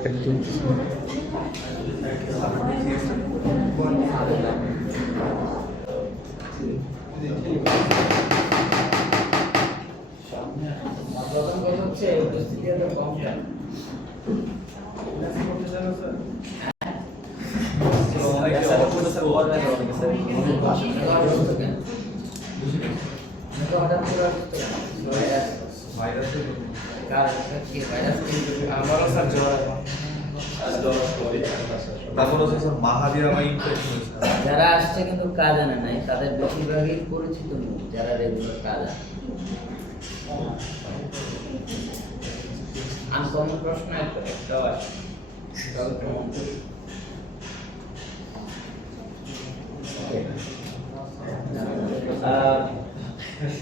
একদম প্রথম কথা হচ্ছে উপস্থিতিটা কম যায় আমারও স্যার জ্বর যারা আসছে কিন্তু কাজ আনে নাই তাদের বেশিরভাগই পরিচিত মুখ যারা রেগুলার কাজ আনে আনকমন প্রশ্ন একটাও আসে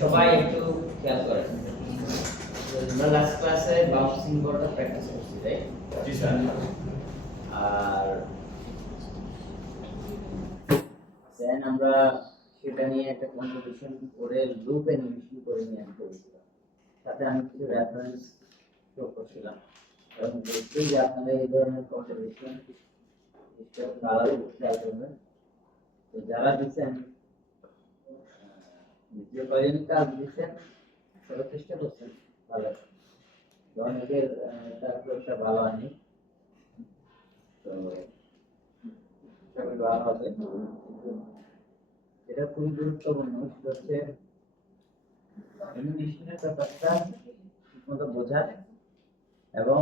সবাই একটু খেয়াল করেন আমরা লাস্ট ক্লাসে বাউন্সিং বলটা প্র্যাকটিস করছি রাইট জি স্যার আর দেন আমরা সেটা নিয়ে একটা কম্পিটিশন করে লুপ অ্যানিমেশন করে নিয়ে করেছিলাম সাথে আমি কিছু রেফারেন্স শো করছিলাম এবং দেখছি যে আপনারা এই ধরনের কম্পিটিশন ভালোই খেয়াল করবেন তো যারা দিচ্ছেন যে কয়েকজন কাজ দিচ্ছেন সেটা চেষ্টা করছেন ভালো অনেকের একটা ভালো হয়নি তো ভালো হবে এটা খুবই গুরুত্বপূর্ণ সেটা হচ্ছে অ্যানিমেশনের ব্যাপারটা ঠিকমতো বোঝা এবং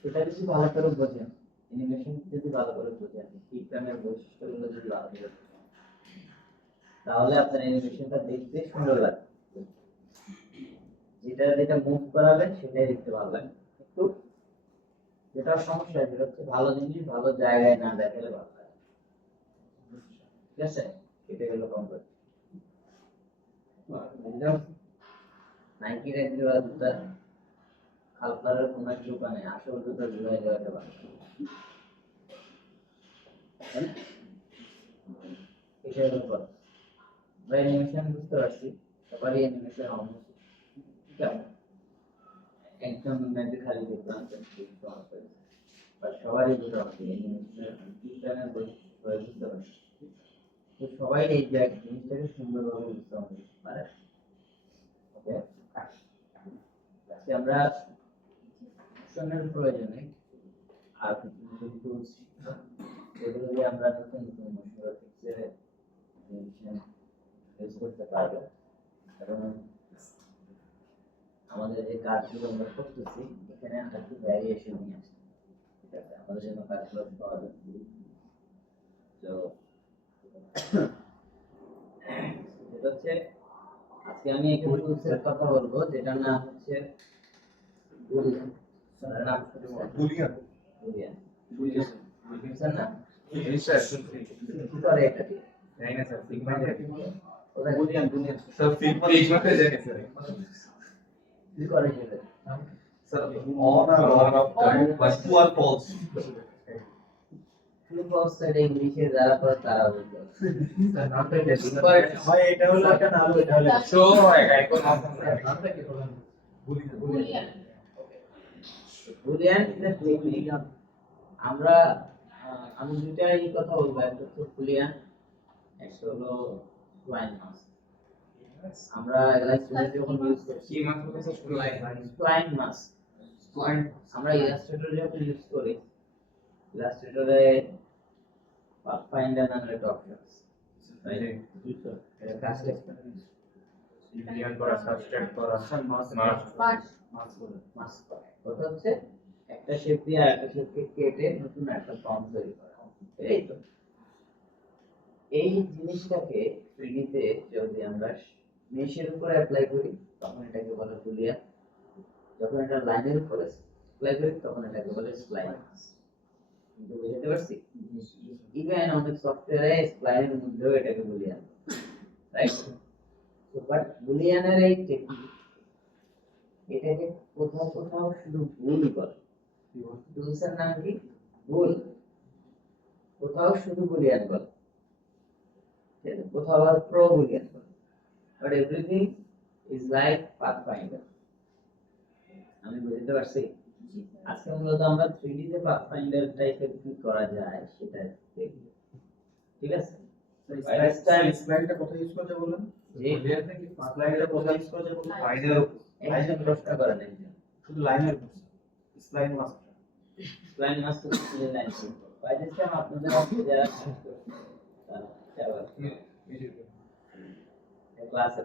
সেটা যদি ভালো করে বোঝেন অ্যানিমেশন যদি ভালো করে বোঝেন বিজ্ঞানের বৈশিষ্ট্যগুলো যদি ভালো করে বোঝেন তাহলে আপনার অ্যানিমেশনটা দেখতে সুন্দর লাগবে যেটা মুভ করাবেন সেটাই দেখতে ভালো লাগে কিন্তু যেটা সমস্যা যেটা হচ্ছে ভালো জিনিস ভালো জায়গায় না দেখালে ভালো লাগে ঠিক আছে এটা হলো কমপ্লিট নাইকির এক জোড়া জুতা খালপাড়ের কোন এক দোকানে আসল জুতা জোড়ায় দেওয়াতে পারে এটা হলো কথা আমরা অ্যানিমেশন বুঝতে পারছি সবারই অ্যানিমেশন অলমোস্ট কেমন একদম ম্যাজিক খালি দেখলাম বা সবারই মোটামুটি অ্যানিমেশনের বুঝতে পারছি তো সবাই এই জিনিসটাকে সুন্দরভাবে বুঝতে পারে ওকে আমরা অপশনের প্রয়োজনে আর কিছু টুলস যেগুলো দিয়ে আমরা নতুন নতুন ইউজ করতে পারবো এবং আমাদের যে কাজগুলো আমরা করতেছি এখানে আমরা একটু ভ্যারিয়েশন নিয়ে আসছি ঠিক আছে আমাদের জন্য কাজগুলো সহজ তো এটা হচ্ছে আজকে আমি একটু টুলসের কথা বলবো যেটার নাম হচ্ছে বুলিয়ান নাম বুলিয়ান বুলিয়ান বুলিয়ান না কি করে এটা দিয়ে জানি না sir Figma boolean boolean sir ফিগমাতে জানি স্যার কি করে এটা স্যার অন আর অন অফ বাট টু আর ফলস টু ফলস এর ইংলিশে যারা পড়ে তারা বুঝবে স্যার নামটা কি ভাই এটা হলো একটা নাম এটা হলো শো আইকন নামটা কি বলেন Boolean Boolean is a technique আমরা আমি দুটাই কথা বলবো একটা হচ্ছে বুলিয়ান একটা হলো স্প্লাইন মাস আমরা ইলাস্ট্রেটর যখন ইউজ করি কি মাস হচ্ছে স্প্লাইন মাস স্প্লাইন আমরা ইলাস্ট্রেটর যখন ইউজ করি ইলাস্ট্রেটরে পাথফাইন্ডার নামের একটা অপশন আছে তাই না এটা কাস্টম বুলিয়ান করা সাবস্ট্রাক্ট করা মাস কথা হচ্ছে একটা শেপ দিয়ে আরেকটা শেপকে কেটে নতুন একটা ফর্ম তৈরি করা এই তো এই জিনিসটাকে 3D তে যদি আমরা মেশের উপরে অ্যাপ্লাই করি তখন এটাকে বলে বুলিয়ান যখন এটা লাইনের উপরে অ্যাপ্লাই করি তখন এটাকে বলে স্প্লাইন কিন্তু বুঝতে পারছি ইভেন অনেক সফটওয়্যারে স্প্লাইনের মধ্যেও এটাকে বুলিয়ান রাইট তো বাট বুলিয়ানের এই টেকনিক এটাকে কোথাও কোথাও শুধু ভুলই করে টুলসের নাম কি ভুল কোথাও শুধু বুলিয়ান বলে কোথাও আর প্রো বুলিয়ান বলে but everything is like pathfinder আমি বুঝতে পারছি আজকে মূলত আমরা 3D তে পাথফাইন্ডার টাইপের কি করা যায় সেটা দেখব। ঠিক আছে? স্লাইডটা কোথায় ইউজ করতে বললেন? যে লেয়ারটা কি স্লাইডটা কোথায় ইউজ করতে বললেন? লাইনের উপর। একজন প্রশ্ন করেন একজন। শুধু লাইনের উপর। Slide master. প্ল্যান মাস্টার স্কুলের লাইন করব। বাই দিস টাইম আপনাদের মধ্যে যারা ক্লাসে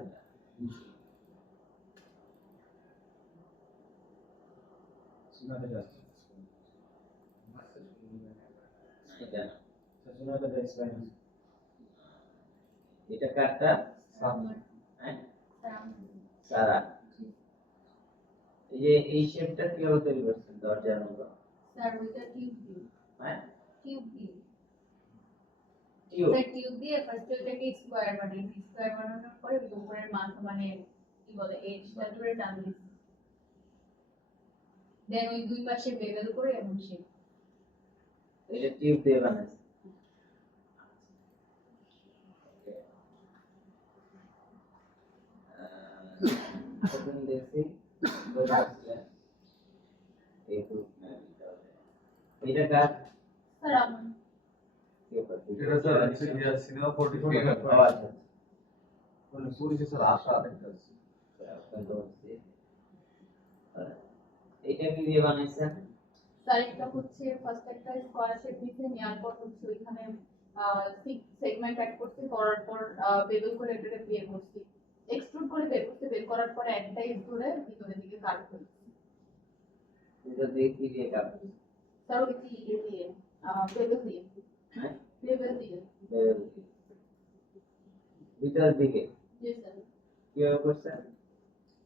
সুনাতে যাচ্ছে। এটা সুনাতে যাচ্ছে স্লাইড। এটা কাটটা হ্যাঁ সারা এই যে এই শেপটা কিভাবে তৈরি করছেন দরজার মতো স্যার ওইটা টিউব দিয়ে হ্যাঁ টিউব দিয়ে টিউব স্যার টিউব দিয়ে ফার্স্ট ওইটাকে স্কোয়ার বানাই স্কোয়ার বানানোর পরে ওই উপরের মাথা মানে কি বলে এজটা ধরে টান দিই দেন ওই দুই পাশে বেভেল করে এমন শেপ এটা টিউব দিয়ে বানাইছে এখন দেখছি এটা কাজ স্যার আমার এটা স্যার সিনেমা 44 আচ্ছা মানে পুলিশ স্যার আশা দেখতেছি। এটা কি দিয়ে বানাইছেন স্যার এটা হচ্ছে ফার্স্ট একটা স্কোয়ার শেপ নিতে নেওয়ার পর হচ্ছে ওইখানে সেগমেন্ট অ্যাড করতে করার পর বেভেল করে এটাকে বের করছি এক্সট্রুড করে বের করতে বের করার পর একটা ইজ ধরে ভিতরের দিকে কাট করছি এটা দিয়ে কি দিয়ে কাজ স্যার ওই যে দিয়ে বেভেল দিয়ে হ্যাঁ বেভেল দিয়ে ভিতর দিকে জি স্যার কিভাবে করছেন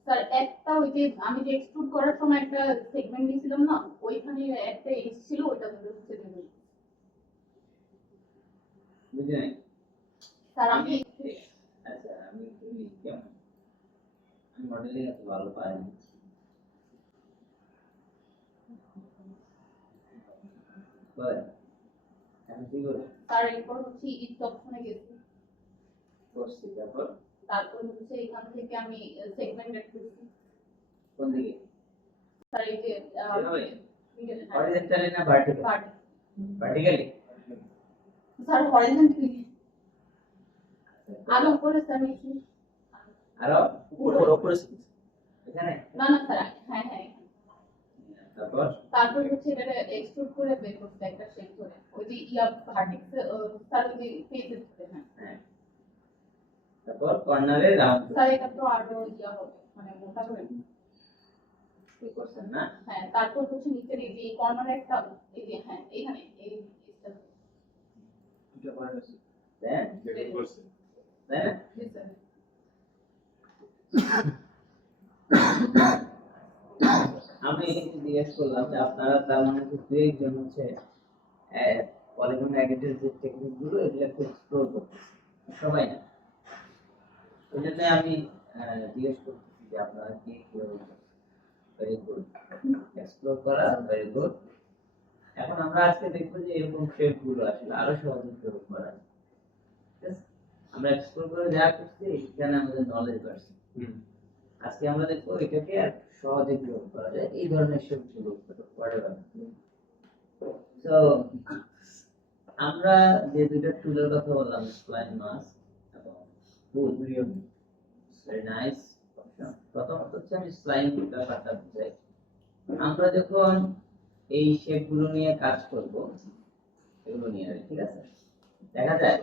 স্যার একটা ওই যে আমি যে এক্সট্রুড করার সময় একটা সেগমেন্ট দিয়েছিলাম না ওইখানে একটা এজ ছিল ওটা ধরে হচ্ছে বেভেল বুঝে নাই স্যার আমি আচ্ছা আমি বলি কেমন আমি মডেলিং এত ভালো পারি না বলেন আমি কি করি স্যার এরপর হচ্ছে ঈদ অপশনে গেছি করছি তারপর তারপর হচ্ছে এখান থেকে আমি সেগমেন্ট অ্যাড করছি কোন দিকে স্যার এই যে হরিজন্টালি না ভার্টিক্যাল ভার্টিক্যালি স্যার হরিজন্টালি আরো উপরে স্যার নিচে আরো উপরে উপরে এখানে না না স্যার হ্যাঁ হ্যাঁ তারপর তারপর হচ্ছে এটা এক্সট্রুড করে বের করতে একটা শেপ ধরে ওই যে ইয়া ভার্টিক্স স্যার ওই যে পেজে ধরে হ্যাঁ হ্যাঁ তারপর কর্নারে রাউন্ড স্যার এটা তো আরো ইয়া হবে মানে মোটা করে কি করছেন না হ্যাঁ তারপর হচ্ছে নিচের এই যে কর্নারে একটা এই যে হ্যাঁ এখানে এই জিনিসটা এটা বাইরে আছে। দেন এটা করছে। দেন জি স্যার আমি জিজ্ঞেস করলাম যে আপনারা তার মানে কি দুই একজন হচ্ছে পলিগন এডিটের যে টেকনিক গুলো এগুলো একটু এক্সপ্লোর করতেছে সবাই না এই জন্য আমি জিজ্ঞেস করতেছি যে আপনারা কি ভেরি গুড এক্সপ্লোর করা ভেরি গুড এখন আমরা আজকে দেখবো যে এরকম শেপ গুলো আসলে আরো সহজে প্রয়োগ করা যায় ঠিক আছে? আমরা এক্সপ্লোর করে যা করছি এখানে আমাদের নলেজ বাড়ছে আজকে আমরা দেখবো এটাকে আর সহজে প্রয়োগ করা যায় এই ধরনের শেপ গুলো তো আমরা যে দুইটা টুলের কথা বললাম স্প্লাইন মাস্ক এবং টুল ভেরি নাইস প্রথমত হচ্ছে আমি স্প্লাইন ব্যাপারটা বুঝাই আমরা যখন এই শেপ গুলো নিয়ে কাজ করব এগুলো নিয়ে ঠিক আছে দেখা যায়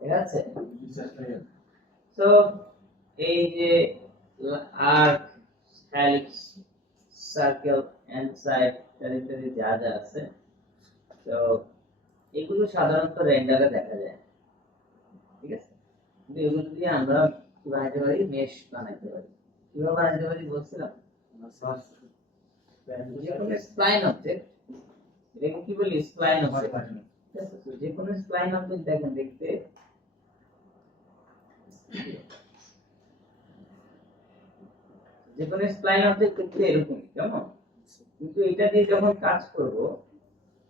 ঠিক আছে তো এই যে arc helix circle and side ইত্যাদি যা যা আছে তো এগুলো সাধারণত রেন্ডারে দেখা যায় ঠিক আছে কিন্তু এগুলো দিয়ে আমরা কি বানাইতে পারি মেশ বানাইতে পারি কিভাবে বানাইতে পারি বলছিলাম স্প্লাইন অবজেক্ট এটাকে কি বলি স্প্লাইন অবজেক্ট ঠিক আছে তো যে কোনো স্প্লাইন অবজেক্ট দেখেন দেখতে যে কোনো স্প্লাইন অবজেক্ট দেখতে এরকম কেমন কিন্তু এটা দিয়ে যখন কাজ করব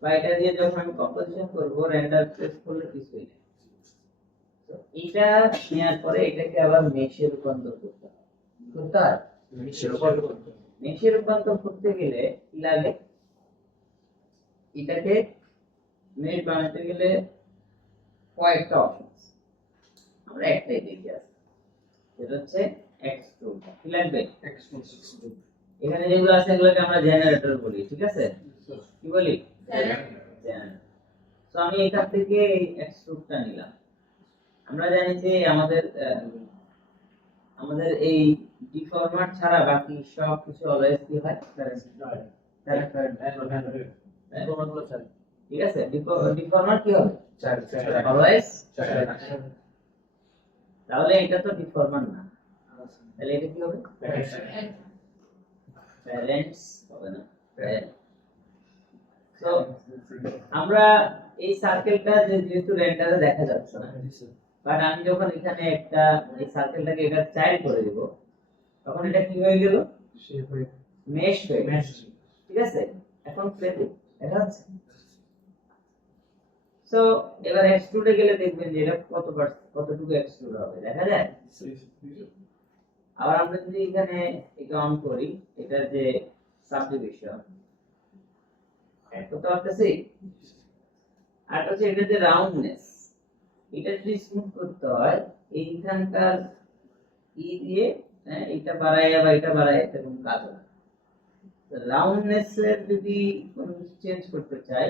বা এটা দিয়ে যখন আমি কম্পোজিশন করব রেন্ডার প্রেস করলে কিছুই নেই তো এটা নেওয়ার পরে এটাকে আবার মেশে রূপান্তর করতে হয়। করতে হয়? মেশে রূপান্তর করতে গেলে কি লাগে? এটাকে মেশ বানাতে গেলে কয়েকটা অপশন আছে। আমরা একটাই দেখি আছি, যেটা হচ্ছে এক্সট্রুড। কি লাগবে? এখানে যেগুলো আছে এগুলোকে আমরা জেনারেটর বলি, ঠিক আছে? কি বলি? জেনারেটর। তো আমি এখান থেকে এই এক্সট্রুডটা নিলাম। আমরা জানি যে আমাদের এই ডিফর্মার ছাড়া বাকি সব কিছু অলওয়েজ কি হয়? ঠিক আছে, ডিফর্মার কি হবে? অলওয়েজ। তাহলে এটা তো ডিফর্মার না, তাহলে এটা কি হবে? ব্যালেন্স হবে না। তো আমরা এই সার্কেলটা যেহেতু রেন্ডারে দেখা যাচ্ছে না, বাট আমি যখন এখানে একটা এই সার্কেলটাকে এটা চাইল্ড করে দেব, তখন এটা কি হয়ে গেল? মেশ হয়ে গেল। ঠিক আছে, এখন প্লেটে দেখা যাচ্ছে। সো এবার এক্সট্রুডে গেলে দেখবেন যে এটা কতটুকু এক্সট্রুড হবে দেখা যায়। আবার আমরা যদি এখানে এটা অন করি, এটা যে সাবডিভিশন করতে পারতেছি, আর হচ্ছে এটা যে রাউন্ডনেস, এটা যদি স্মুথ করতে হয় এইখানকার ই দিয়ে এটা বাড়াইয়া বা এটা বাড়াইয়া এরকম কাজ হবে। রাউন্ডনেস এর যদি কোনো কিছু চেঞ্জ করতে চাই,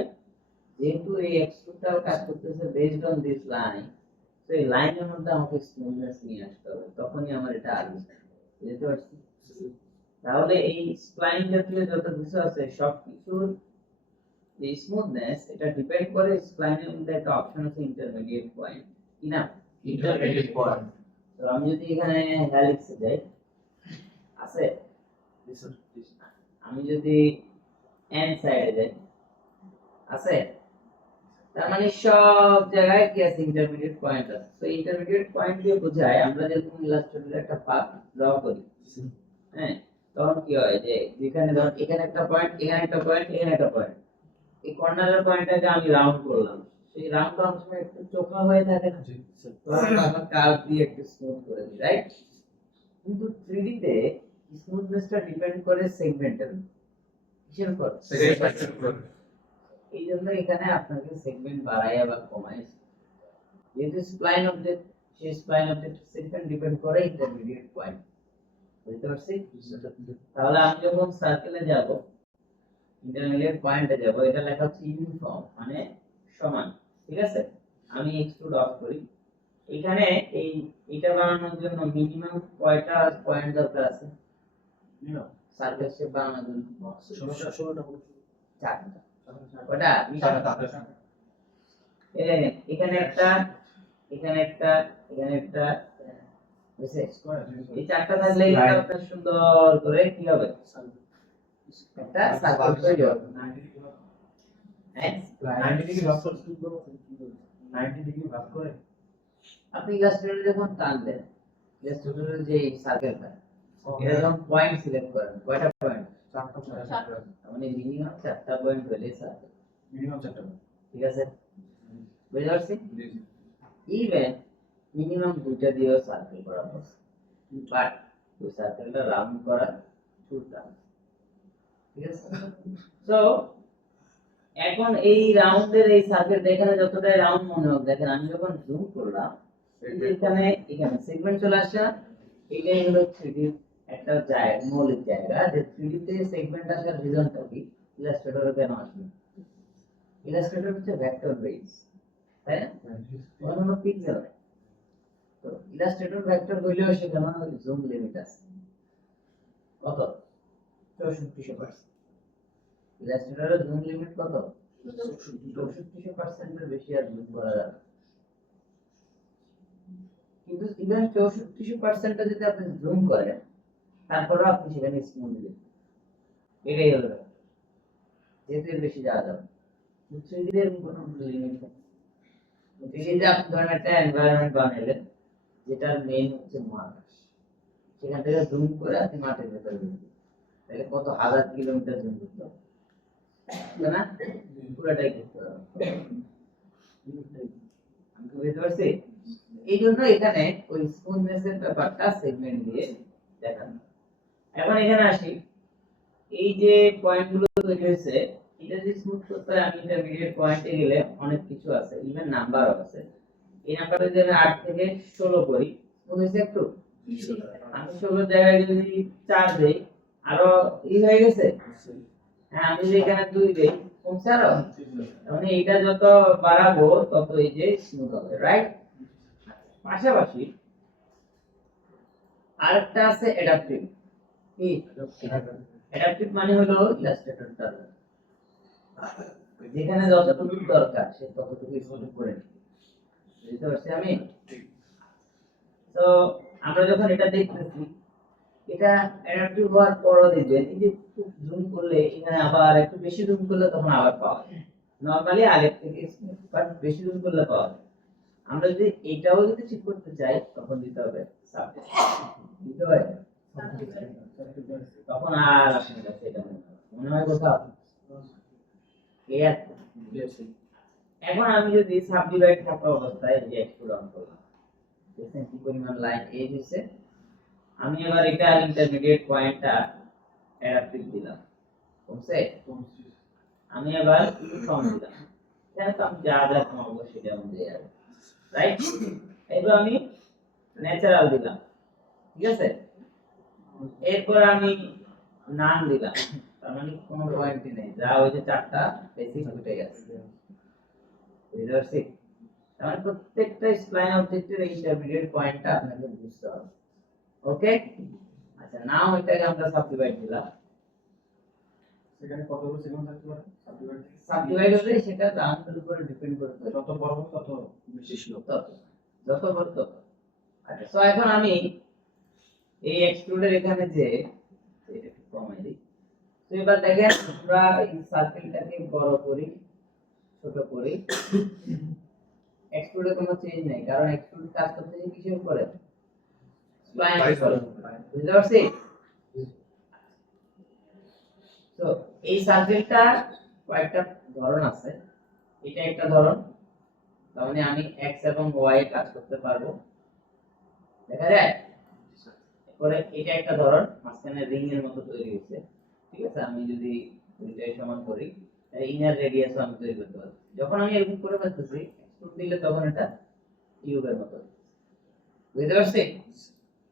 যেহেতু এই এক্সট্রুডটাও কাজ করতেছে বেসড অন দিস লাইন, তো এই লাইনের মধ্যে আমাকে স্মুথনেস নিয়ে আসতে হবে, তখনই আমার এটা আসবে। বুঝতে পারছি? তাহলে এই স্প্লাইন জাতীয় যত কিছু আছে সবকিছুর যে স্মুথনেস এটা ডিপেন্ড করে স্প্লাইনের মধ্যে একটা অপশন আছে ইন্টারমিডিয়েট পয়েন্ট। কি না? Intermediate point. তো আমি যদি এখানে হেলিক্সে যাই, আছে? আমি যদি এন সাইডে যাই, আছে? তার মানে সব জায়গায় কি আছে? ইন্টারমিডিয়েট পয়েন্ট আছে। তো ইন্টারমিডিয়েট পয়েন্ট দিয়ে বোঝায় আমরা যেরকম ইলাস্ট্রেটরে একটা পাথ ড্র করি, হ্যাঁ, তখন কি হয় যে যেখানে ধর এখানে একটা পয়েন্ট, এখানে একটা পয়েন্ট, এখানে একটা পয়েন্ট, এই কর্নারের পয়েন্টটাকে আমি রাউন্ড করলাম, সেই রাউন্ড করার সময় একটু চোখা হয়ে থাকে না, তো আমরা কার্ভ দিয়ে একটু স্মুথ করে দিই, রাইট? কিন্তু 3D তে স্মুথনেসটা ডিপেন্ড করে সেগমেন্টের কিসের উপর? এই জন্য এখানে আপনাকে সেগমেন্ট বাড়াইয়া বা কমায়, যেহেতু স্প্লাইন অবজেক্ট, সেই স্প্লাইন অবজেক্ট সেগমেন্ট ডিপেন্ড করে ইন্টারমিডিয়েট পয়েন্ট। বুঝতে পারছি? তাহলে আমি যখন সার্কেলে যাব, ইন্টারমিডিয়েট পয়েন্টে যাব, এটা লেখা হচ্ছে ইউনিফর্ম মানে সমান। ঠিক আছে, আমি এক্সট্রুড অফ করি। এখানে এটা বানানোর জন্য মিনিমাম কয়টা পয়েন্ট দরকার আছে? সার্কেল শেপ বানানোর জন্য 16টা। চারটা। কয়টা? এখানে একটা, এখানে একটা, এখানে একটা, বুঝছে? এই চারটা থাকলে এটা আপনার সুন্দর করে কি হবে? একটা সার্কেল তৈরি হবে। হ্যাঁ, 90 ডিগ্রি ভাগ করে 90 ডিগ্রি ভাগ করে আপনি ইলাস্ট্রেটরে যখন টানবেন, ইলাস্ট্রেটরের যে সার্কেলটা, এটা যখন পয়েন্ট সিলেক্ট করেন, কয়টা পয়েন্ট? 4টা পয়েন্ট। মানে মিনিমাম 4টা পয়েন্ট হলে সার্কেল। মিনিমাম 4টা পয়েন্ট। ঠিক আছে, বুঝতে পারছি? ইভেন মিনিমাম 2টা দিয়েও সার্কেল করা পসিবল, বাট ওই সার্কেলটা রাউন্ড করা ছুটতাম। ঠিক আছে, সো এখন এই রাউন্ডের এই সার্কেলটা এখানে যতটাই রাউন্ড মনে হোক, দেখেন আমি যখন জুম করলাম এখানে সেগমেন্ট চলে আসছে। এটাই হলো 3D একটা জায়গা, মৌলিক জায়গা, যে 3D তে সেগমেন্ট আসার রিজনটা কি? ইলাস্ট্রেটরে কেন আসবে? ইলাস্ট্রেটর হচ্ছে ভেক্টর বেস, তাই না? অন্য পিক্সেল। তো ইলাস্ট্রেটর ভেক্টর হইলেও সেখানে জুম লিমিট আছে কত? 6400%। ইলাস্ট্রেটরের জুম লিমিট কত? 6400% এর বেশি আর জুম করা যাবে না। কিন্তু ইভেন 6400% যদি আপনি জুম করেন, তারপরেও আপনি সেখানে স্মুথ দিবেন, এটাই হলো ব্যাপার। যেহেতু এর বেশি যাওয়া যাবে, 3D এর কোনো লিমিট নেই। 3D তে আপনি ধরেন একটা এনভায়রনমেন্ট বানাইলেন, যেটার মেইন হচ্ছে মহাকাশ, সেখান থেকে জুম করে আপনি মাটির ভেতরে ঢুকবেন, তাহলে কত হাজার কিলোমিটার জুম করতে হবে, তাই না? পুরোটাই করতে হবে। আমি কি বুঝতে পারছি? এই জন্য এখানে ওই স্মুথনেসের ব্যাপারটা সেগমেন্ট দিয়ে দেখানো। এখন এখানে আসি, এই যে পয়েন্টগুলো তৈরি হয়েছে এটা যদি স্মুথ করতে হয় আমি ইন্টারমিডিয়েট পয়েন্টে গেলে অনেক কিছু আছে, ইভেন নাম্বারও আছে। এই নাম্বারটা যদি আমি 8 থেকে 16 করি স্মুথ হয়েছে একটু, আমি 16 জায়গায় যদি 4 দেই আরো ই হয়ে গেছে। হ্যাঁ, আমি যদি এখানে 2 দেই কমছে আরো, মানে এটা যত বাড়াবো তত এই যে স্মুথ হবে, রাইট? পাশাপাশি আরেকটা আছে অ্যাডাপটিভ। কি অ্যাডাপটিভ মানে হলো ইলাস্ট্রেটর টার্ম, যেখানে যতটুকু দরকার সে ততটুকু স্মুথ করে নিবে। বুঝতে পারছি আমি? তো আমরা যখন এটা দেখতেছি এটা অ্যাডাপটিভ হওয়ার পরও দেখবেন এই যে খুব জুম করলে এখানে আবার একটু বেশি জুম করলে তখন আবার পাওয়া যায় নরমালি আগের থেকে স্মুথ, বাট বেশি জুম করলে পাওয়া যায়। আমরা যদি এটাও যদি ঠিক করতে চাই তখন দিতে হবে সাবজেক্ট, দিতে হয় তখন আর আপনার কাছে এটা মনে হয় কোথাও ক্লিয়ার। এখন আমি যদি সাবডিভাইড থাকা অবস্থায় যে এক্সট্রুড অন করলাম, দেখেন কি পরিমাণ লাইন এই দিছে, আমি এবার এটা ইন্টারমিডিয়েট পয়েন্টটা অ্যাডাপটিভ দিলাম, কমছে? আমি এবার একটু কম দিলাম, এখানে তো আমি যা যা কমাবো সেটা অনুযায়ী যাবে, রাইট? এবার আমি ন্যাচারাল দিলাম, ঠিক আছে? এরপর আমি নাম দিলাম, তার মানে কোনো পয়েন্টই নেই, যা ওই যে 4টা বেসিক উঠে গেছে। বুঝতে পারছি? তার মানে প্রত্যেকটা স্প্লাইন অবজেক্টের ইন্টারমিডিয়েট পয়েন্টটা আপনাকে বুঝতে হবে। ওকে, আচ্ছা নাও এটাকে আমরা সাবডিভাইড দিলাম। সেখানে কতগুলো সেগমেন্ট থাকতে পারে সাবডিভাইড হলে সেটা রাউন্ডের উপরে ডিপেন্ড করবে, যত বড় হবে তত বেশি ছিল তত যত বড় তত। আচ্ছা, সো এখন আমি এই এক্সট্রুডের এখানে যে এটা একটু কমাই দিই। তো এবার দেখেন আমরা এই সার্কেলটাকে বড় করি ছোট করি, এক্সট্রুডে কোনো চেঞ্জ নাই, কারণ এক্সট্রুড কাজ করতেছে কিসের উপরে? স্প্লাইন উপরে। বুঝতে পারছি? তো এই সার্কেলটা কয়েকটা ধরন আছে, এটা একটা ধরন, তার মানে আমি x এবং y এ কাজ করতে পারবো, দেখা যায়? পরে এটা একটা ধরন, মাঝখানে রিং এর মতো তৈরি হয়েছে, ঠিক আছে? আমি যদি দুইটাই সমান করি তাহলে ইনার রেডিয়াসও আমি তৈরি করতে পারবো। যখন আমি এরকম করে ফেলতেছি এক্সট্রুড দিলে তখন এটা টিউবের মতো, বুঝতে পারছি?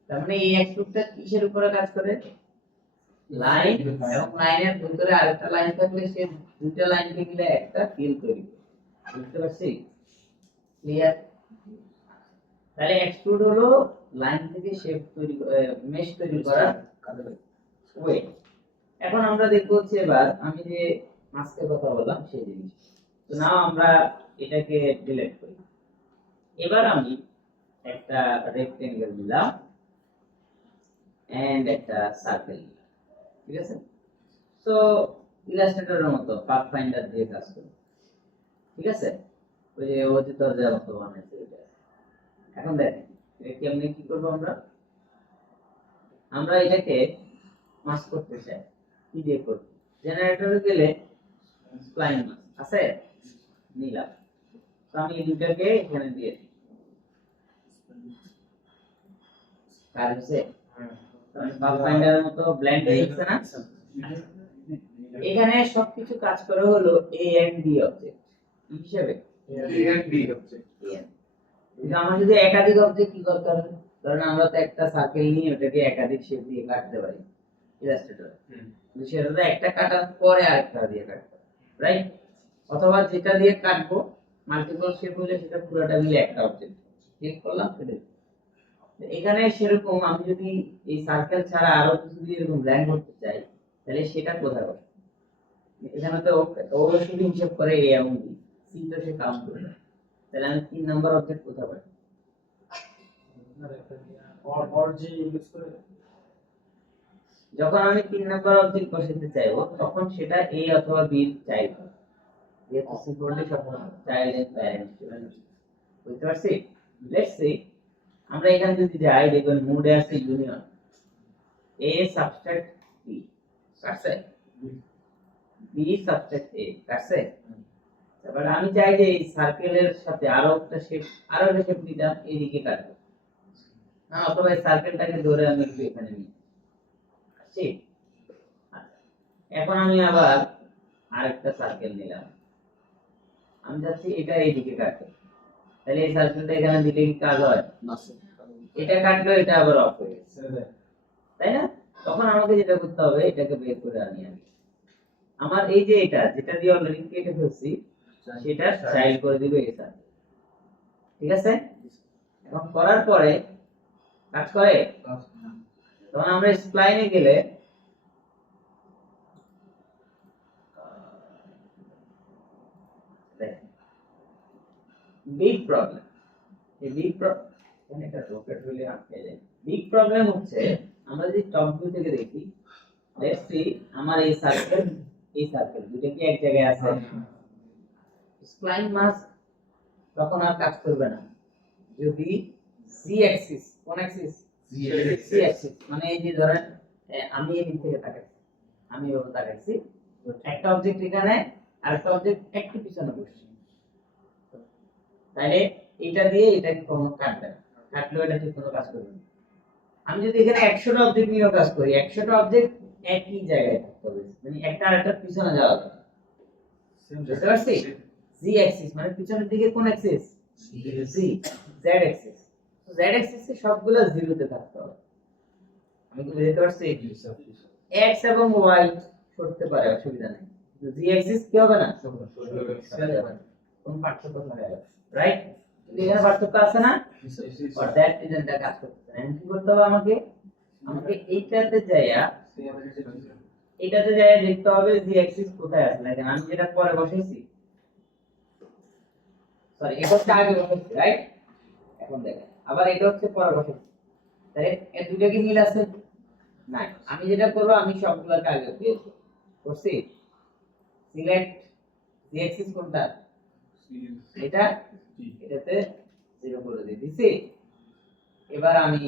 তার মানে এই এক্সট্রুডটা কিসের উপরে কাজ করে? লাইন, এবং লাইনের ভিতরে আরেকটা লাইন থাকলে সে দুইটা লাইনকে মিলে একটা ফিল তৈরি করে। বুঝতে পারছি? ক্লিয়ার? তাহলে এক্সট্রুড হলো লাইন থেকে শেপ তৈরি, মেশ তৈরি করা ওয়ে। এখন আমরা দেখবো হচ্ছে এবার আমি যে মাস্কের কথা বললাম সেই জিনিস। তো নাও আমরা এটাকে ডিলিট করি। এবার আমি একটা রেক্টেঙ্গেল দিলাম এন্ড একটা সার্কেল দিলাম, ঠিক আছে? তো ইলাস্ট্রেটরের মতো পাথ ফাইন্ডার দিয়ে কাজ করি, ঠিক আছে? ওই যে অতীত দরজার মতো বানাইছে এটা। এখন দেখেন এটা কেমনে কি করবো আমরা, আমরা এটাকে মাস্ক করতে চাই, কি দিয়ে করব? জেনারেটরে গেলে স্প্লাইন মাস্ক আছে, নিলাম। তো আমি এই দুটাকে এখানে দিয়ে দিই, কাজ হচ্ছে? পাথ ফাইন্ডারের মতো ব্লেন্ড হয়ে গেছে না? এখানে সবকিছু কাজ করে হলো এ এন্ড বি অবজেক্ট হিসেবে। কিন্তু আমরা যদি একাধিক অবজেক্ট কি করতে হবে, কারণ আমরা তো একটা সার্কেল নিয়ে ওটাকে একাধিক শেপ দিয়ে কাটতে পারি ইলাস্ট্রেটরে, কিন্তু সেটা তো একটা কাটার পরে আরেকটা দিয়ে কাটতে হবে, রাইট? অথবা যেটা দিয়ে কাটবো মাল্টিপল শেপ হলে সেটা পুরোটা মিলে একটা অবজেক্ট ক্লিক করলাম সেটা। এখানে সেরকম আমি যদি এই সার্কেল ছাড়া আরো কিছু দিয়ে এরকম ব্ল্যান্ড করতে চাই তাহলে সেটা কোথায় হবে? এখানে তো ও শুধু হিসাব করে এ এবং বি, সি তো সে কাউন্ট করে না, তাহলে আমি 3 নাম্বার অবজেক্ট কোথায় পাই? और जी ইউজ করে যখন আমি 3 নাম্বার অবজেক্ট বসাতে চাইবো তখন সেটা এ অথবা বি এর চাইল্ড, যেহেতু সিকিউরিটি সব চাইল্ড এন্ড প্যারেন্ট, বুঝতে পারছি? লেটস সি আমরা এখানে যদি যাই দেখবেন মোডে আছে ইউনিয়ন এ সাবস্ট্রাক্ট বি, কাটছে? বি সাবস্ট্রাক্ট এ, কাটছে? এবার আমি চাই যে এই সার্কেলের সাথে আরো একটা শেপ নিতাম, এইদিকে কাটবো, হ্যাঁ, অথবা এই সার্কেলটাকে ধরে আমি একটু এখানে নিই, ঠিক। আচ্ছা, এখন আমি আবার আরেকটা সার্কেল নিলাম, আমি যাচ্ছি এটা এইদিকে কাটতে, তাহলে এই সার্কেলটা এখানে দিলে কি কাজ হয়? এটা কাটলো, এটা আবার অফ হয়ে গেছে, তাই না? তখন আমাকে যেটা করতে হবে, এটাকে বের করে আনি আমি, আমার এই যে এটা যেটা দিয়ে অলরেডি কেটে ফেলছি সেটা চাইল্ড করে দিব এই সার্কেল, ঠিক আছে? এখন করার পরে কাজ করে, তখন আমরা স্প্লাইনে গেলে বিগ প্রবলেম, এই বিগ প্রবলেম এটা রকেট হলে আটকে যায়। বিগ প্রবলেম হচ্ছে আমরা যদি টপ ভিউ থেকে দেখি, লেটস সি আমার এই সার্কেল দুটো কি এক জায়গায় আছে, স্প্লাইন মাস তখন আর কাজ করবে না যদি সি অ্যাক্সিস, কোন অ্যাক্সিস? সি অ্যাক্সিস, মানে এই যে ধরেন আমি এই দিক থেকে তাকাচ্ছি, আমি এভাবে তাকাচ্ছি, একটা অবজেক্ট এখানে আরেকটা অবজেক্ট একটু পিছনে বসছে, তাহলে এটা দিয়ে এটাকে কোনো কাটবে না, কাটলেও এটা ঠিক কোনো কাজ করবে না। আমি যদি এখানে 100টা অবজেক্ট নিয়ে কাজ করি, 100টা অবজেক্ট একই জায়গায় থাকতে হবে, মানে একটা আরেকটার পিছনে যাওয়া যাবে, বুঝতে পারছি? জি অ্যাক্সিস মানে পিছনের দিকে কোন অ্যাক্সিস? জি, জেড অ্যাক্সিস। তো জেড অ্যাক্সিস কে সবগুলো জিরোতে থাকতে হবে, আমি কি বুঝতে পারছি? এক্স এবং ওয়াই সরতে পারে, অসুবিধা নেই, কিন্তু জি অ্যাক্সিস কি হবে না, সরে যাবে না, কোন পার্থক্য থাকে না, রাইট? এখানে পার্থক্য আছে না, ফর দ্যাট রিজন টা কাজ করতে পারে। কি করতে হবে আমাকে, এইটাতে যাইয়া দেখতে হবে জি অ্যাক্সিস কোথায় আছে, দেখেন আমি যেটা পরে বসাইছি, সরি এটা আগে বসাইছি, রাইট? এখন দেখেন আবার এটা হচ্ছে পরে বসাইছি, তাহলে এই দুটো কি মিল আছে? না, আমি যেটা করব, আমি সবগুলোকে আগে দিয়ে করছি, সিলেক্ট জি অ্যাক্সিস কোনটা, এটা, এটাতে 0 করে দিয়ে দিছি। এবার আমি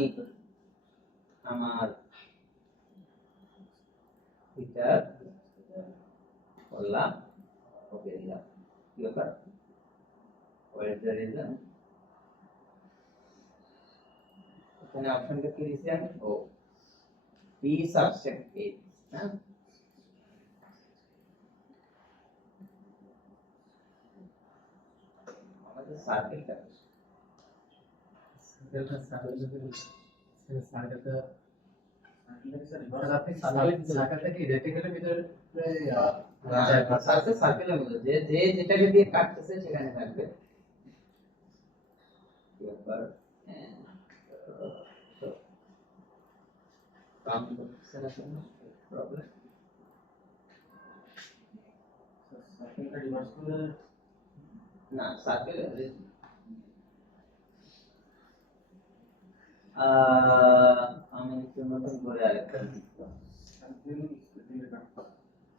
আমার এটা করলাম, ওকে দিলাম, কি ব্যাপার, হোয়াট ইজ দ্য রিজন, এখানে অপশনটা কি দিছি আমি, ও বি সাবসেক্ট এ, হ্যাঁ, আমাদের সার্কেলটা সার্কেলের মধ্যে যে যে যেটাকে দিয়ে কাটতেছে সেখানে থাকবে, কি ব্যাপার, কাম করতেছে না কোনো প্রবলেম, না সার্কেল আমি একটু নতুন করে আরেকটা লিখলাম।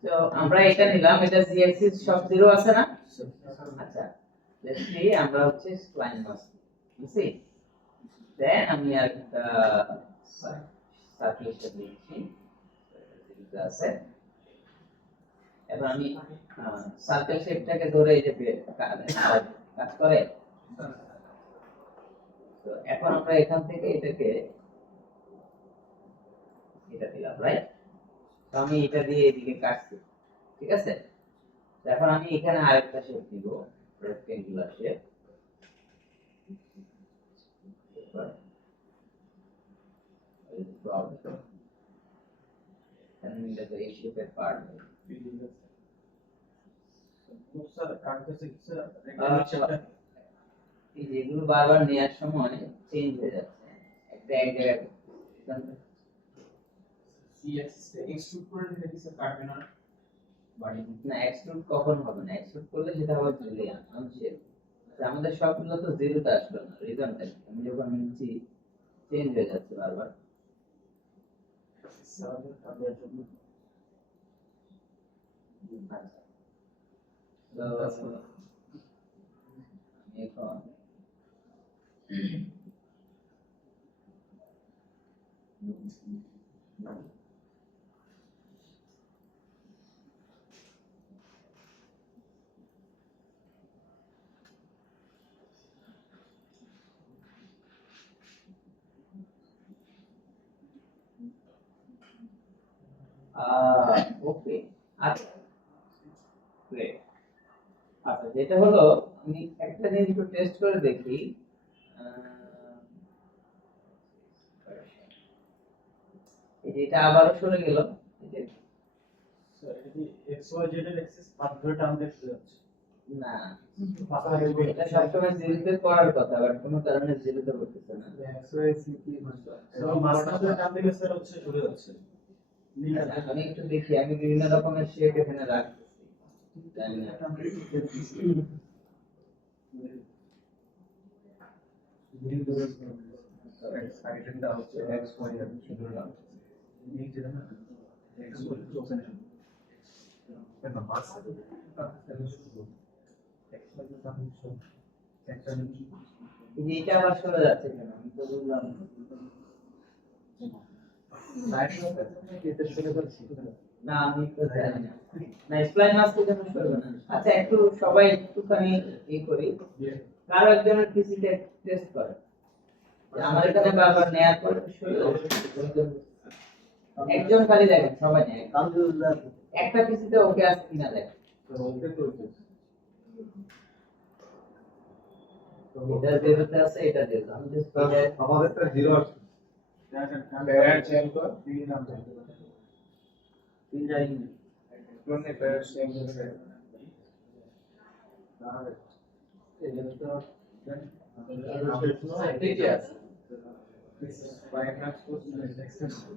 তো আমরা এটা নিলাম, এটা জি অ্যাক্সিস সব 0 আছে না, আচ্ছা লেটস সি আমরা হচ্ছে স্প্লাইন মাস বুঝছি, দেন আমি আরেকটা সার্কেল শেপ লিখছি, এটা আছে। এবার আমি সার্কেল শেপটাকে ধরে এই যে কাজ করে, তো এখন আমরা এখান থেকে এটাকে এটা দিলাম, রাইট? তো আমি এটা দিয়ে এদিকে কাটছি, ঠিক আছে? তো এখন আমি এখানে আরেকটা শেপ দিব, রেক্টেঙ্গুলার শেপ, এই শেপের পার্ট এই যেগুলো বারবার নেওয়ার সময় চেঞ্জ হয়ে যাচ্ছে, একটা এক জায়গায় না, এক্সট্রুড কখন হবে না, এক্সট্রুড করলে সেটা হবে বুলিয়ান আনশেপ, আমাদের সবগুলো তো জিরোতে আসলো না, রিজনটা আমি যখন নিচ্ছি চেঞ্জ হয়ে যাচ্ছে বারবার, এখন ওকে, আচ্ছা great. আচ্ছা যেটা হলো আমি একটা জিনিস একটু টেস্ট করে দেখি। এই যে এটা আবারও সরে গেল, এই যে স্যার এটা কি XYZ এর অ্যাক্সিস পাথ ধরে টান দেখতে যাচ্ছে না, পাথা দেখবে এটা সবসময় জিরোতে করার কথা, বাট কোনো কারণে জিরোতে করতেছে না। স্যার মাঝখানে টান দিলে স্যার হচ্ছে সরে যাচ্ছে আচ্ছা, আমি একটু দেখি, আমি বিভিন্ন রকমের শেপ এখানে রাখতেছি, জানি না। সাইডটা হচ্ছে XYZ শুধু না এই যে না XYZ ওপেন না মাস এই যে এটা আবার সরে যাচ্ছে কেন, আমি তো বুঝলাম না। না আমি তো জানি না, না স্প্লাইন মাস্ক কেন সরবে না। আচ্ছা একটু সবাই একটুখানি করি, কারো একজনের পিসিতে টেস্ট করে যে আমার এখানে বারবার নেয়ার পর সরে যাচ্ছে। একজন খালি দেখেন, সবাই নেয় একটা পিসিতে ওকে আছে কিনা দেখেন। এটা যেটাতে আছে এটা দিলাম, আমি জাস্ট আমাদেরটা জিরো আছে প্যারেন্ট চেঞ্জ কর তিন জায়গায় কোনে প্যারেন্ট চেঞ্জ করে ঠিক আছে। ফাইনান্স কোর্স প্যারেন্ট চেঞ্জ কর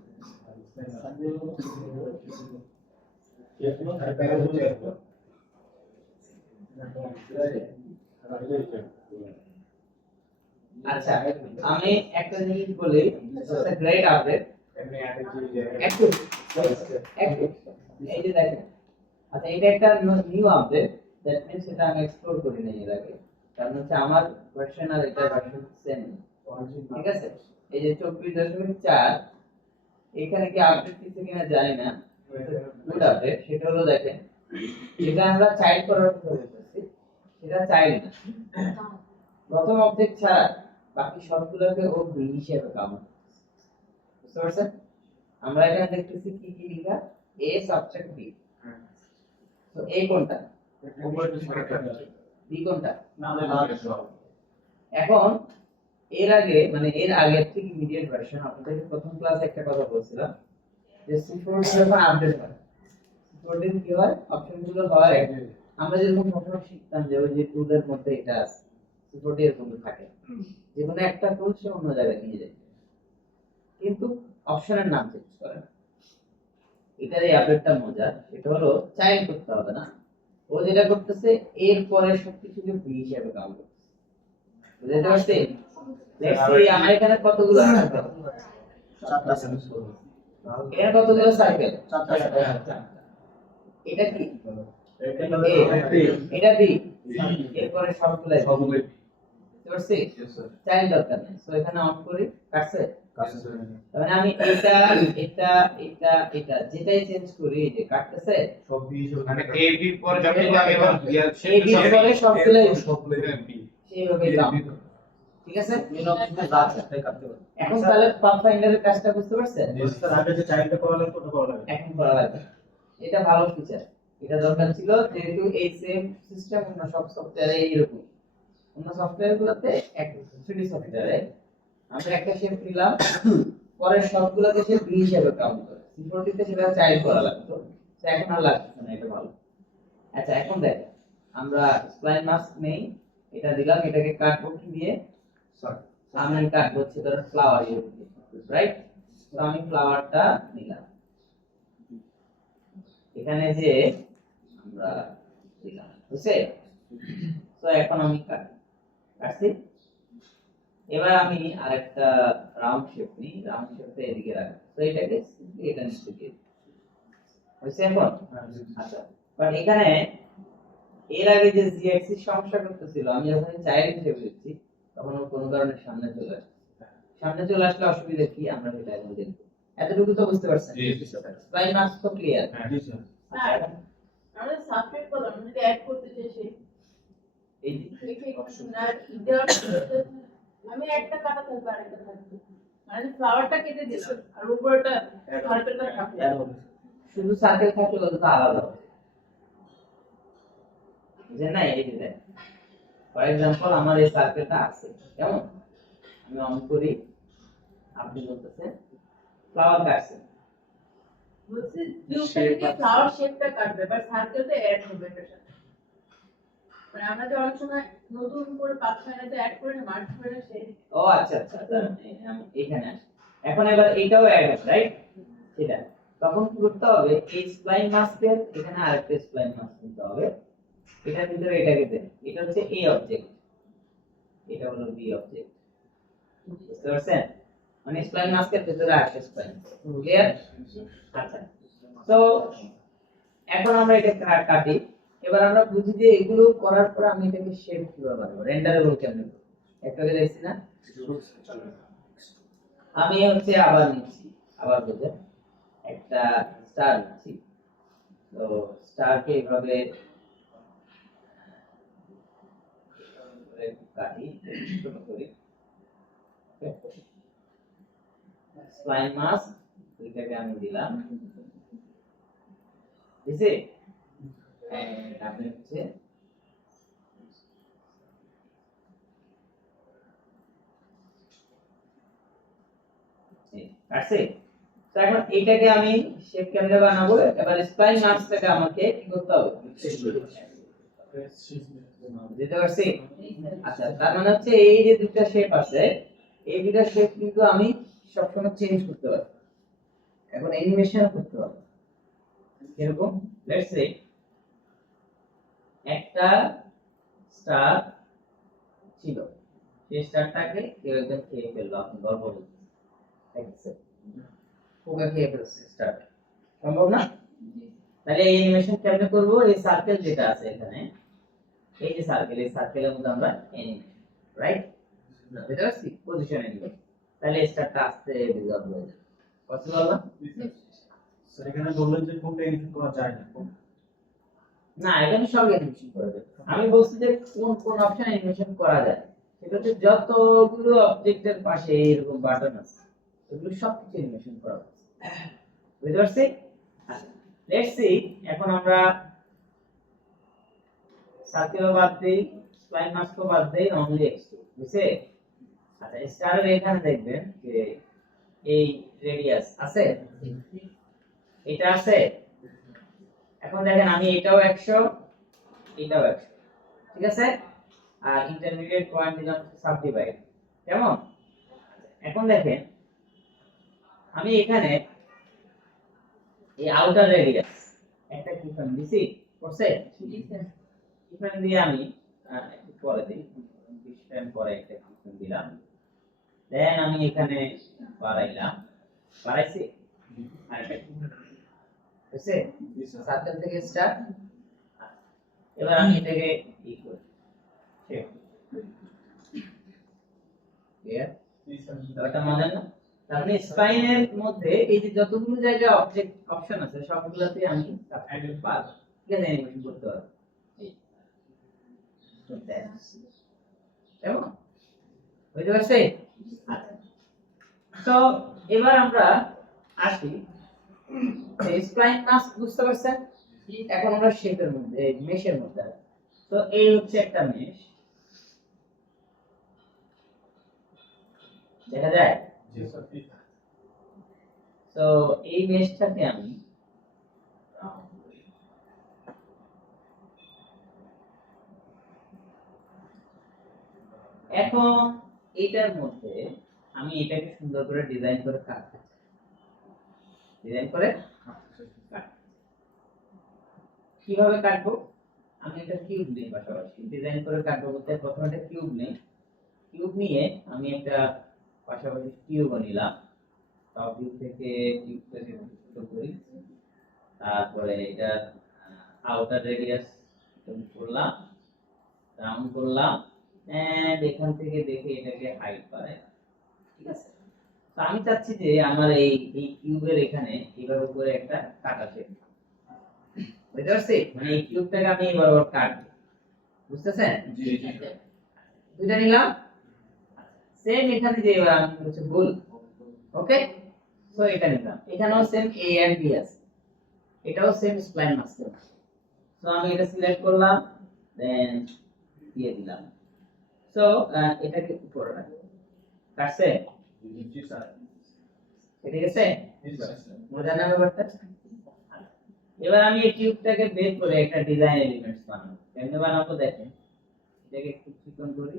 আচ্ছা আমি একটা জিনিস বলি, গ্রেট আপডেট এমনি অ্যাটিটিউড একটু একটু এই যে দেখেন। আচ্ছা এটা একটা নিউ আপডেট, দ্যাট মিন্স এটা আমি এক্সপ্লোর করি নাই এর আগে, কারণ হচ্ছে আমার ভার্সন আর এটা ভার্সন সেম, ঠিক আছে। এই যে 24.4 এখানে কি আপডেট দিতে কিনা জানি না, গুড আপডেট। সেটা হলো দেখেন, এটা আমরা চাইল্ড করার কথা বলতেছি, সেটা চাইল্ড না, প্রথম অবজেক্ট ছাড়া বাকি সবগুলোকে ও বি হিসেবে কাউন্ট, বুঝতে পারছেন? আমরা এখানে দেখতেছি কি কি লেখা, a সাবজেক্ট b, তো a কোনটা, b কোনটা। এখন এর আগে মানে এর আগের থেকে ইমিডিয়েট ভার্সন আপনাদের প্রথম ক্লাসে একটা কথা বলছিলাম যে C4 যখন আপডেট হয়, C4 কি হয়, অপশনগুলো হয় আমরা যেরকম সবসময় শিখতাম যে ওই যে টুলের মধ্যে এটা আছে, C4 এরকম থাকে, যে কোনো একটা টুল সে অন্য জায়গায় নিয়ে যায়, কিন্তু অপশনের নাম চেঞ্জ করে না। এটার এই আপডেটটা মজার, এটা হলো চাইল্ড করতে হবে না, ও যেটা করতেছে এর পরে সবকিছুকে বি হিসেবে কাউন্ট করতেছে, বুঝতে পারছেন? লেটস সি আমার এখানে কতগুলো সার্কেল, চারটা এর কতগুলো সার্কেল, চারটা এটা কি এটা এটা বি, এরপরে সবগুলাই বুঝতে পারছি, চাইল্ড দরকার নেই, সো এখানে অন করি, কাটছে। তার মানে আমি এটা এটা এটা এটা যেটাই চেঞ্জ করি, এই যে কাটতেছে সব বীজ মানে এ বি পর যখন আমি এবার এই বি পরে সবগুলাই বি সেইভাবে কাউন্ট, ঠিক আছে। এখন তাহলে পাথফাইন্ডারের কাজটা বুঝতে পারছেন, স্যার আগে যে চাইল্ডটা করা লাগতো ওটা করা লাগে এখন করা লাগবে। এটা ভালো ফিচার, এটা দরকার ছিল, যেহেতু এই সেম সিস্টেম অন্য সব সফটওয়্যারে এইরকম, অন্য সফটওয়্যারগুলোতে এক 3D সফটওয়্যারে আমরা একটা শেপ নিলাম, পরের সবগুলোকে সে বি হিসেবে কাউন্ট করে, সিকিউরিটিতে সেটা চাইল্ড করা লাগতো, তো এখন আর লাগছে না, এটা ভালো। আচ্ছা এখন দেখ আমরা স্প্লাইন মাস্ক নেই, এটা দিলাম, এটাকে কাটবো কি দিয়ে, আমি কাটবো হচ্ছে ধর ফ্লাওয়ার দিয়ে, রাইট। তো আমি ফ্লাওয়ারটা নিলাম, এখানে যে আমরা দিলাম, বুঝছে? তো এখন আমি কাটছি, এবার আমি আরেকটা রাউন্ড শেপ নিই, রাউন্ড শেপটা এদিকে রাখি, তো এটাকে এটা নিচে দিয়ে বুঝছে এখন। আচ্ছা বাট এখানে এর আগে যে জি অ্যাক্সিস সমস্যা করতেছিল, আমি যখন চাইল্ড হিসেবে দিচ্ছি তখন ও কোনো কারণে সামনে চলে আসে, সামনে চলে আসলে অসুবিধা কি আমরা সেটা এখন দেখব। এতটুকু তো বুঝতে পারছেন, স্প্লাইন মাস্ক তো ক্লিয়ার। স্যার আমরা সাবজেক্ট বললাম যদি অ্যাড করতে চাই সেই এই আমি একটা কাটা থাকবে আরেকটা থাকবে, মানে ফ্লাওয়ারটা কেটে দিলাম আর উপরটা সার্কেলটা থাকবে, শুধু সার্কেল থাকলে ওটা তো আলাদা হবে যে না এই যে ফর এক্সাম্পল আমার এই সার্কেলটা আছে কেমন আমি অন করি আপনি বলতেছেন ফ্লাওয়ার কাটছেন বলছি টিউবটা থেকে ফ্লাওয়ার শেপটা কাটবে বাট সার্কেলটা অ্যাড হবে এটার সাথে মানে আমরা যে অনেক সময় নতুন করে পাথলাইনাতে অ্যাড করে মার্ক করে সেই ও আচ্ছা আচ্ছা এখানে আসে। এখন এবার এইটাও অ্যাড হবে রাইট সেটা তখন কি করতে হবে এই স্প্লাইন মাস্কের এখানে আরেকটা স্প্লাইন মাস্ক নিতে হবে এটার ভিতরে এটাকে দেন এটা হচ্ছে এ অবজেক্ট এটা হলো বি অবজেক্ট বুঝতে পারছেন মানে স্প্লাইন মাস্কের ভিতরে আরেকটা স্প্লাইন ক্লিয়ার আচ্ছা তো এখন আমরা এটা কাটি এবার আমরা বুঝি যে এগুলো করার পর আমি এটাকে শেপ কিভাবে বানাবো রেন্ডারেবল কেমনে করব একটা করে দেখছি না আমি হচ্ছে আবার নিচ্ছি আবার বুঝে একটা স্টার নিচ্ছি তো স্টারকে এইভাবে কাটি ছোট করে স্প্লাইন মাস্ক এটাকে আমি দিলাম দিছে আপনি হচ্ছে আছে তো এখন এইটাকে আমি শেপ কেমনে বানাবো এবার স্প্লাইন মাস্কটাকে আমাকে কি করতে হবে বুঝতে পারছি আচ্ছা তার মানে হচ্ছে এই যে দুটো শেপ আছে এই দুটো শেপ কিন্তু আমি সবসময় চেঞ্জ করতে পারি এখন অ্যানিমেশন করতে হবে এরকম লেটস সে একটা স্টার ছিল সেই স্টারটাকে কেউ একজন খেয়ে ফেললো আপনি গল্প বলছেন পোকা খেয়ে ফেলছে স্টার সম্ভব না তাহলে এই অ্যানিমেশন কেমনে করব এই সার্কেল যেটা আছে এখানে এই যে সার্কেল এই সার্কেলের মধ্যে আমরা অ্যানিমেশন রাইট বুঝতে পারছি পজিশন অ্যানিমেশন তাহলে স্টারটা আস্তে বিজব হয়ে যাবে পসিবল না স্যার এখানে বললেন যে কোনটা এডিট করা যায় না না এখানে সব অ্যানিমেশন করা যায় আমি বলছি যে কোন কোন অপশন অ্যানিমেশন করা যায় সেটা হচ্ছে যতগুলো অবজেক্টের পাশে এরকম বাটন আছে এগুলো সব কিছু অ্যানিমেশন করা আছে বুঝতে পারছি লেটস সি এখন আমরা সার্কেল বাদ দেই স্প্লাইন মাস্ক বাদ দেই অনলি এক্সট্রুড বুঝছে আচ্ছা স্টারের এখানে দেখবেন যে এই রেডিয়াস আছে এটা আছে এখন দেখেন আমি এটাও 100 এটাও 100 ঠিক আছে আর ইন্টারমিডিয়েট পয়েন্ট দিলাম সাবডিভাইড কেমন এখন দেখেন আমি এখানে এই আউটার রেডিয়াস একটা কিফ্রেম দিছি করছে কিফ্রেম দিয়ে আমি একটু পরে দিই 20 ফ্রেম পরে একটা কিফ্রেম দিলাম দেন আমি এখানে বাড়াইছি আরেকটা বুঝছে সার্কেল থেকে স্টার্ট এবার আমি এটাকে ই করি ঠিক ক্লিয়ার এটা মনে না তার মানে স্পাইনের মধ্যে এই যে যতগুলো জায়গায় অবজেক্ট অপশন আছে সবগুলোতে আমি সাবটাইটেল পাব ঠিক আছে অ্যানিমেশন করতে পারব এই কেমন বুঝতে পারছে তো এবার আমরা আসি স্প্লাইন মাস্ক বুঝতে পারছেন এখন আমরা শেপের মধ্যে মেশের মধ্যে তো এই হচ্ছে একটা মেশ দেখা যায় জি স্যার তো এই মেশটাকে আমি এখন এটার মধ্যে আমি এটাকে সুন্দর করে ডিজাইন করে কাটতে চাই ডিজাইন করে কিভাবে কাটবো আমি একটা কিউব নিই পাশাপাশি ডিজাইন করে কাটবো বলতে প্রথমে একটা কিউব নিই কিউব নিয়ে আমি একটা পাশাপাশি কিউব নিলাম টপ ভিউ থেকে কিউবটাকে ছোট করি তারপরে এটা আউটার রেডিয়াস করলাম রাউন্ড করলাম এন্ড এখান থেকে দেখে এটাকে হাইট বাড়াই ঠিক আছে তো আমি চাচ্ছি যে আমার এই কিউবের এখানে এইভাবে করে একটা কাটা শেপ বুঝতে পারছি মানে এই কিউবটাকে আমি এইভাবে কাটবো বুঝতেছেন জি জি দুইটা নিলাম সেম এখানে যে এবার আমি হচ্ছে গোল ওকে সো এটা নিলাম এখানেও সেম এ এন্ড বি আছে এটাও সেম স্প্লাইন মাস্টার। সো আমি এটা সিলেক্ট করলাম, দেন দিয়ে দিলাম। সো এটাকে উপরে কাটছে, জি স্যার। এটা গেছে জি স্যার। বোঝা না ব্যাপারটা? এবার আমি এই টিউবটাকে বের করে একটা ডিজাইন এলিমেন্টস বানাবো। কেমনে বানাবো দেখেন, এটাকে একটু চিকন করি,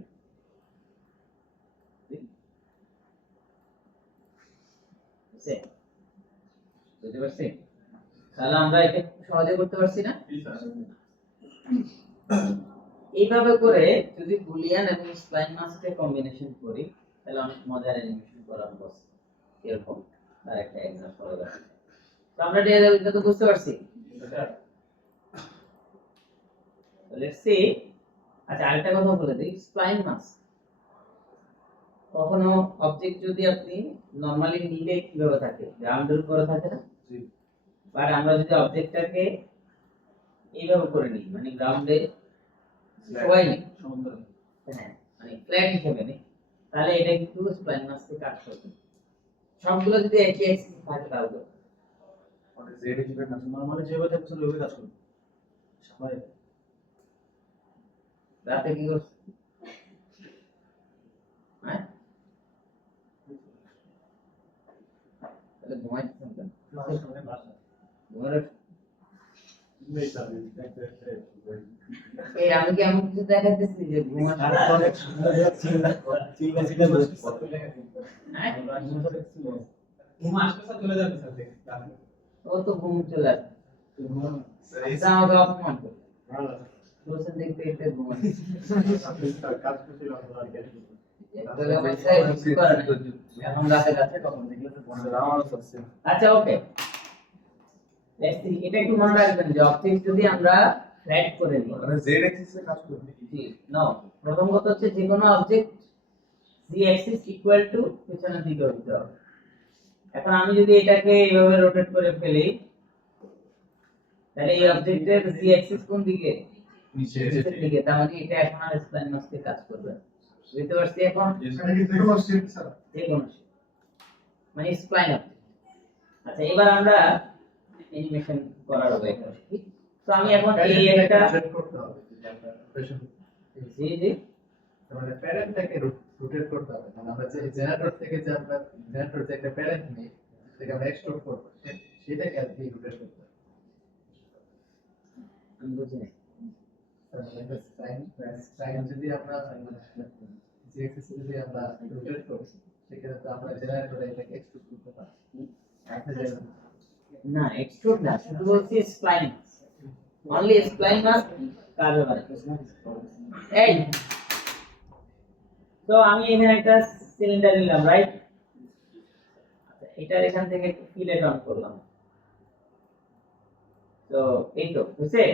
বুঝছে? বুঝতে পারছি? তাহলে আমরা এটা খুব সহজে করতে পারছি না? জি স্যার। এইভাবে করে যদি বুলিয়ান এবং স্প্লাইন মাস্কের কম্বিনেশন করি তাহলে অনেক মজার অ্যানিমেশন করার বস এরকম। আর একটা এক্সাম্পল হলো, তো আমরা এটা তো বুঝতে পারছি। Let's see. আচ্ছা, আরেকটা কথা বলে দিই, স্প্লাইন মাস্ক কখনো অবজেক্ট যদি আপনি নরমালি নিলে কিভাবে থাকে, গ্রাউন্ডের উপরে থাকে না? জি। বাট আমরা যদি অবজেক্টটাকে এইভাবে করে নিই, মানে গ্রাউন্ডে সবাই নেই, সমতল। হ্যাঁ মানে ফ্ল্যাট হিসেবে নেই, তাহলে এটা কিন্তু স্প্লাইন মাস্কে কাজ করবে। সবগুলো যদি একই অ্যাক্সিস থাকে তাহলে মানে জেড হিসেবে কাজ করবে। নরমালি যেভাবে থাকছে ওইভাবে কাজ করবে। সবাই রাতে কি করছে? হ্যাঁ তাহলে ঘুমাইছেন কেন? ঘুমানোর এই আমি কি এমন কিছু দেখাইতেছি যে ঘুমানোর হ্যাঁ? ও তো ঘুম চলে আসে। আচ্ছা, আমাকে অপমান করে বলছেন দেখতে একটু ঘুমাই। তাহলে বলছে, কিছু করার নেই। এখন রাতে রাতে কখন দেখলে তো ঘুমাই। আচ্ছা ওকে, লেটস সি। এটা একটু মনে রাখবেন যে অবজেক্ট যদি আমরা ফ্ল্যাট করে নিই, মানে জেড অ্যাক্সিসে কাজ করবে। জি নো, প্রথম কথা হচ্ছে যে কোনো object G Axis equal to পিছনের দিকে হতে হবে। এখন আমি যদি এটাকে এইভাবে রোটেট করে ফেলি তাহলে এই অবজেক্টের জি অ্যাক্সিস কোন দিকে? নিচে। নিচের দিকে। তার মানে এটা এখন আর স্প্লাইন মাস্কে কাজ করবে না। বুঝতে পারছি এখন? যে কোনো shape। মানে স্প্লাইন অবজেক্ট। আচ্ছা, এবার আমরা অ্যানিমেশন করার ওয়ে করছি। তো আমি এখন এই একটা জি জি মানে প্যারেন্টটাকে রোটেট করতে হবে, মানে আমরা যে জেনারেটর থেকে যে আমরা জেনারেটর যে একটা প্যারেন্ট নিই সেটাকে আমরা এক্সট্রুড করব, সেটাকে আর কি রোটেট করতে হবে। আমি বুঝি নাই। সাইন যদি আমরা যে এক্সিস যদি আমরা রোটেট করি সেক্ষেত্রে তো আমরা জেনারেটরে এটাকে এক্সট্রুড করতে পারি। না এক্সট্রুড না, শুধু বলছি স্প্লাইন। অনলি স্প্লাইন মাস্ক কাজ হবে। এই তো আমি এখানে একটা সিলিন্ডার নিলাম, রাইট? এটার এখান থেকে একটু ফিলেট অন করলাম। তো এই তো বুঝছে?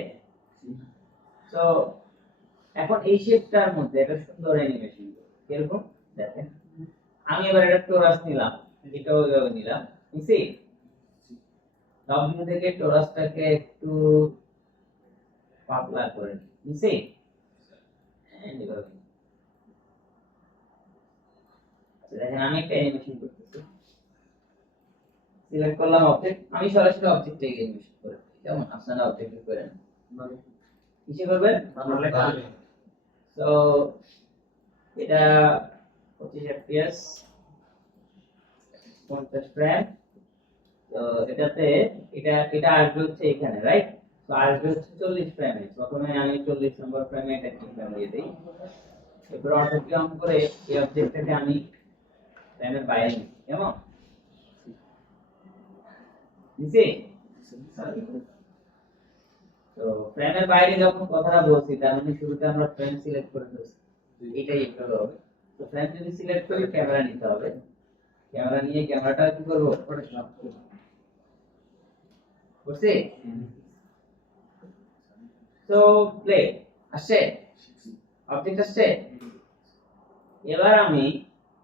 তো এখন এই শেপটার মধ্যে একটা সুন্দর অ্যানিমেশন এরকম দেখেন। আমি এবার একটা টোরাস নিলাম, এটাও এভাবে নিলাম, বুঝছি? ডব্লিউ থেকে টোরাসটাকে একটু পাতলা করে নিছি, এন্ড এভাবে। আচ্ছা দেখেন, আমি একটা অ্যানিমেশন করতেছি। সিলেক্ট করলাম অবজেক্ট, আমি সরাসরি অবজেক্টে অ্যানিমেশন করে কেমন আপনারা অবজেক্ট করেন কিসে করবেন? তো এটা 25 fps 50 ফ্রেম। তো এটাতে এটা আসবে হচ্ছে এখানে, রাইট? তো আসবে হচ্ছে 40 ফ্রেমে। প্রথমে আমি 40 নম্বর ফ্রেমে এটা ক্লিক দিয়ে দেই। এরপর অটো কাউন্ট করে এই অবজেক্টটাকে আমি ফ্রেমের বাইরে নিই, কেমন নিচে। তো ফ্রেমের বাইরে যখন কথাটা বলছি তার মানে শুরুতে আমরা ফ্রেম সিলেক্ট করে ফেলছি, এটাই একটু হবে। তো ফ্রেম যদি সিলেক্ট করি ক্যামেরা নিতে হবে, ক্যামেরা নিয়ে ক্যামেরাটা কি করব? বুঝছি? তো প্লে আসছে, অবজেক্ট আসছে। এবার আমি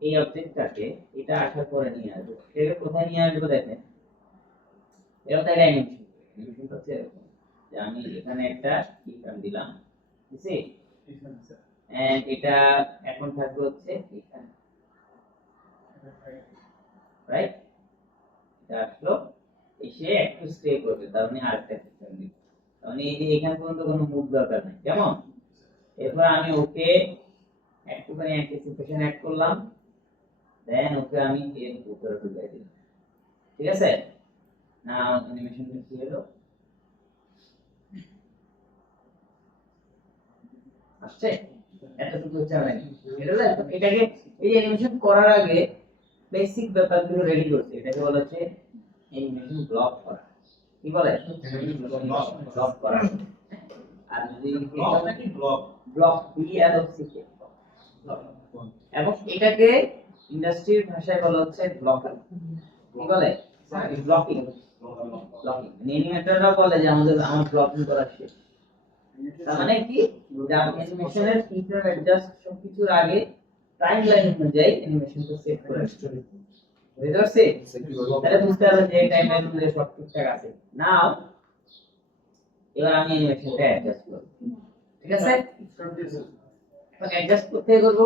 এই অবজেক্টটাকে এটা আসার পরে নিয়ে আসবো। এটা কোথায় নিয়ে আসবো দেখেন, এটা একটা অ্যানিমেশন হচ্ছে এরকম যে আমি এখানে একটা ইফ্রেম দিলাম, বুঝছি? এন্ড এটা এখন থাকবে হচ্ছে এখানে, রাইট? এটা আসলো এই এসে একটু স্টে করবে, তার মানে আরেকটা কিফ্রেম দিব। তার মানে এই যে এখান পর্যন্ত কোনো মুভ দরকার নেই, কেমন? এরপর আমি ওকে একটুখানি অ্যান্টিসিপেশন অ্যাড করলাম, দেন ওকে আমি এর উপরে ঢুকাই দিলাম। ঠিক আছে, না অ্যানিমেশন কি হলো আসছে, এতটুকু হচ্ছে আমার এটাকে এই অ্যানিমেশন করার আগে বেসিক ব্যাপারগুলো রেডি করতে, এটাকে বলা হচ্ছে অ্যানিমেশন ব্লক করা। কি বলে? ব্লক করা। আর যদি ব্লক নাকি ব্লক, ব্লক BLOCK, এবং এটাকে ইন্ডাস্ট্রির ভাষায় বলা হচ্ছে ব্লকিং। কি বলে? ব্লকিং। ব্লকিং অ্যানিমেটররা বলে যে আমার ব্লকিং করা শেষ। তার মানে কি, অ্যানিমেশনের ফিচার অ্যাডজাস্ট সবকিছুর আগে টাইমলাইন অনুযায়ী অ্যানিমেশনটা সেট করে বুঝতে পারছি? তাহলে বুঝতে হবে যে টাইমলাইন অনুযায়ী সব ঠিকঠাক আছে। নাও এবার আমি অ্যানিমেশনটা অ্যাডজাস্ট করব। ঠিক আছে, তো অ্যাডজাস্ট করতে করব।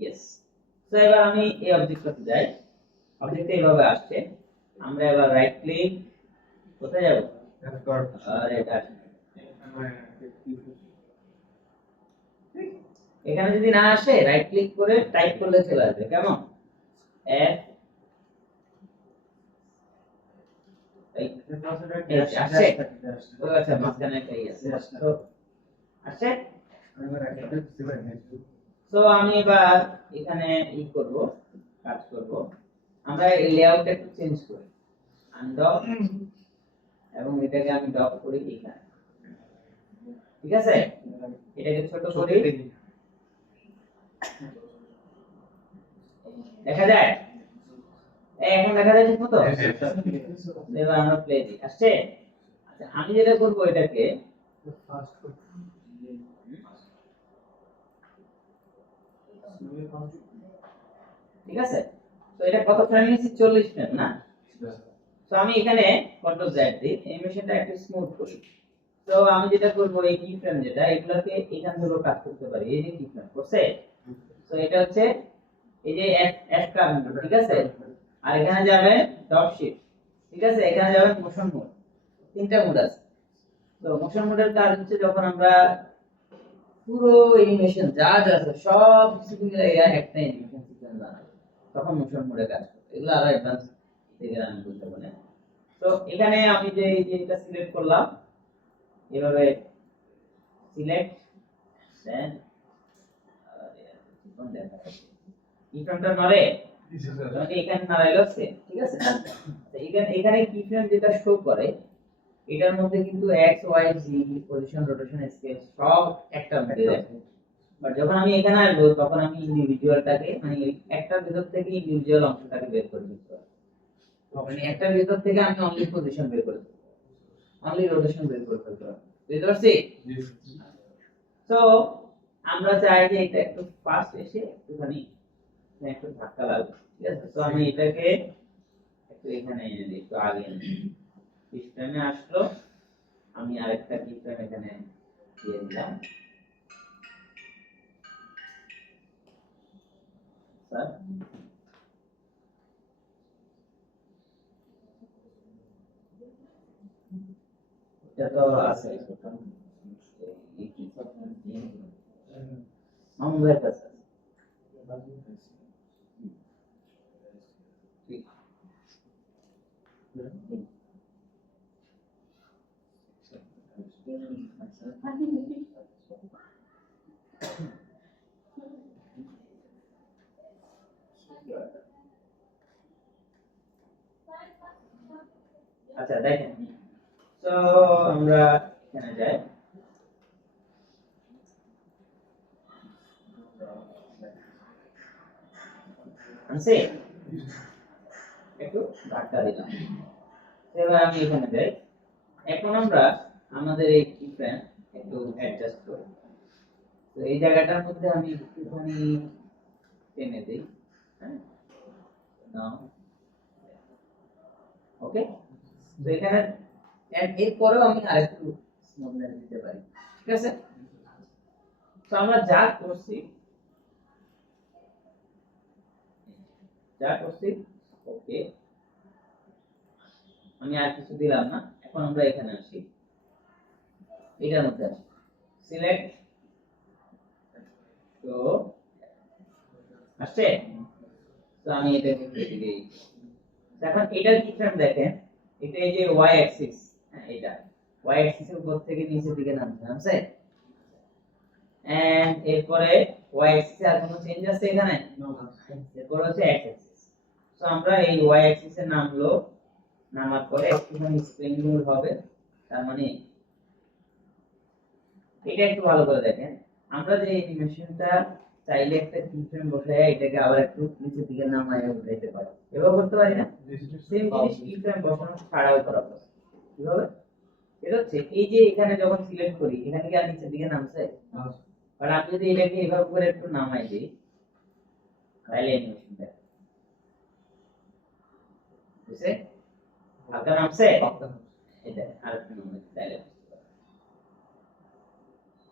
ইয়েস। তো এবার আমি এই অবজেক্টটাতে যাই, অবজেক্টটা এইভাবে আসছে, আমরা এবার রাইট ক্লিক, কোথায় যাব? আর এটা এখানে যদি না আসে রাইট ক্লিক করে টাইপ করলে চলে আসবে, কেমন? F আসছে, ও আচ্ছা মাঝখানে একটাই আছে, তো আসছে। তো আমি এবার এখানে ই করব, কাজ করব, আমরা এই লেআউটটা একটু চেঞ্জ করি, আনডক, এবং এটাকে আমি ডক করি এখানে। ঠিক আছে, এটাকে ছোট করি, দেখা যায় এখন দেখা যায় ঠিক মতো। এবার আমরা প্লে দিই, আসছে। আচ্ছা আমি যেটা করব এটাকে ঠিক আছে, তো এটা কত ফ্রেম নিয়েছি? 40 ফ্রেম না? তো আমি এখানে কন্ট্রোল জেড দিই, অ্যানিমেশনটা একটু স্মুথ করি। তো আমি যেটা করব এই কি ফ্রেম যেটা, এগুলোকে এখান থেকে কাট করতে পারি। এই যে কি ফ্রেম করছে, তো এটা হচ্ছে এই যে এফ কার্ভ, ঠিক আছে, আর এখানে যাবে ডট শিফট, ঠিক আছে, এখানে যাবে মোশন মোড, তিনটা মোড আছে। তো মোশন মোডের কাজ হচ্ছে যখন আমরা পুরো অ্যানিমেশন যা যা আছে সব কিছু মিলে একটা অ্যানিমেশন সিকোয়েন্স বানাবো, তখন মোশন মোডে কাজ করবে। এগুলো আরো অ্যাডভান্স থেকে আমি বলতে পারি। তো এখানে আমি যে এই যে এটা সিলেক্ট করলাম, এভাবে সিলেক্ট, দেন কোন দেখা ইফ্রেমটা নড়ে, মানে এখানে নাড়াইলো সে, ঠিক আছে। এখানে কি ফ্রেম যেটা শো করে, এটার মধ্যে কিন্তু x y z position, rotation, scale সব একটা মধ্যে আছে। বাট যখন আমি এখানে আসবো তখন আমি ইন্ডিভিজুয়ালটাকে, মানে একটার ভিতর থেকে ইন্ডিভিজুয়াল অংশটাকে বের করে দিতে পারি। মানে একটার ভিতর থেকে আমি অনলি পজিশন বের করে দেব, অনলি রোটেশন বের করে ফেলতে পারি। বুঝতে পারছি? তো আমরা চাই যে এটা একটু ফাস্ট এসে একটুখানি একটু ধাক্কা লাগবে, ঠিক আছে। তো আমি এটাকে একটু এখানে এনে দিই, একটু আগে এনে দিই, সিস্টেমে আসলো, আমি আরেকটা কিফ্রেম এখানে দিয়ে দিলাম। স্যার এটা তো আছে আমাদের কাছে আচ্ছা দেখেন, তো আমরা এখানে যাই, আনছে একটু ধাক্কা দিলাম, এবার আমি এখানে যাই। এখন আমরা আমাদের এই কিফ্রেম একটু অ্যাডজাস্ট করি। তো এই জায়গাটার মধ্যে আমি একটুখানি টেনে দেই, হ্যাঁ, নাও ওকে। তো এখানে এরপরেও আমি আরেকটু স্মুথনেস দিতে পারি, ঠিক আছে। তো আমরা যা করছি ওকে, আর কিছু দিলাম না। এখন আমরা এখানে আসি, এটার মধ্যে আসি, সিলেক্ট তো আসছে। তো আমি এটা কেটে দিই। এখন এটার কি ফ্রেম দেখেন, এটা এই যে y অ্যাক্সিস, এটা y অ্যাক্সিস এর উপর থেকে নিচের দিকে নামছে এন্ড এরপরে y অ্যাক্সিস এর কোনো চেঞ্জ আছে এখানে? এরপর হচ্ছে x অ্যাক্সিস। তো আমরা এই y অ্যাক্সিস এর নামলো, নামার পরে একটুখানি স্প্রিং মুভ হবে, তার মানে এটা একটু ভালো করে দেখেন, আমরা যে অ্যানিমেশনটা চাইলে একটা কিফ্রেম বসায় এটাকে আবার একটু নিচের দিকে নামায় উঠাইতে পারি, এভাবে করতে পারি না? সেম জিনিস কিফ্রেম বসানো ছাড়াও করা যায়। কিভাবে? এটা হচ্ছে এই যে এখানে যখন সিলেক্ট করি, এখানে কি আর নিচের দিকে নামছে? আর আমি যদি এটাকে এভাবে করে একটু নামাই দিই, তাহলে অ্যানিমেশনটা বুঝছে হালকা নামছে, এটা আর একটু নামাই তাহলে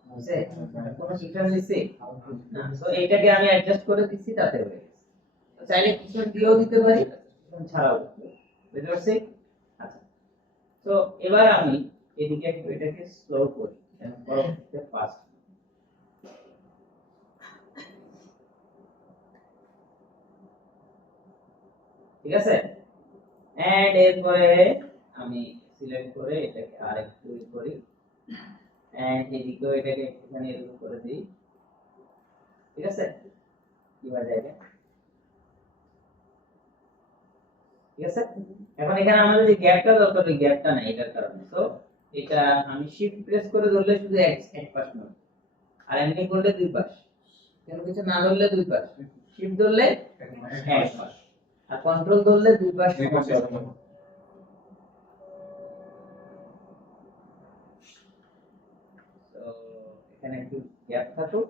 বুঝছে কোনো সিস্টেম দিছি না। সো এটাকে আমি অ্যাডজাস্ট করে দিচ্ছি, তাতে হয়ে গেছে। চাইলে কিছু দিয়েও দিতে পারি, ছাড়াও বুঝতে পারছি। আচ্ছা, তো এবার আমি এদিকে একটু এটাকে স্লো করি, এবং পরবর্তীতে ফাস্ট। ঠিক আছে, এন্ড এরপরে আমি সিলেক্ট করে এটাকে আরেকটু করি, এন্ড এদিকেও এটাকে একটুখানি এরকম করে দিই। ঠিক আছে, কি হয়ে যাবে? ঠিক আছে, এখন এখানে আমাদের যে গ্যাপটা দরকার, ওই গ্যাপটা নাই এটার কারণে। তো এটা আমি শিফট প্রেস করে ধরলে শুধু এক পাশ নয়, আর এমনি করলে দুই পাশ, কেন কিছু না ধরলে দুই পাশ, শিফট ধরলে এক পাশ, আর কন্ট্রোল ধরলে দুই পাশ। তো এখানে একটু গ্যাপ থাকুক।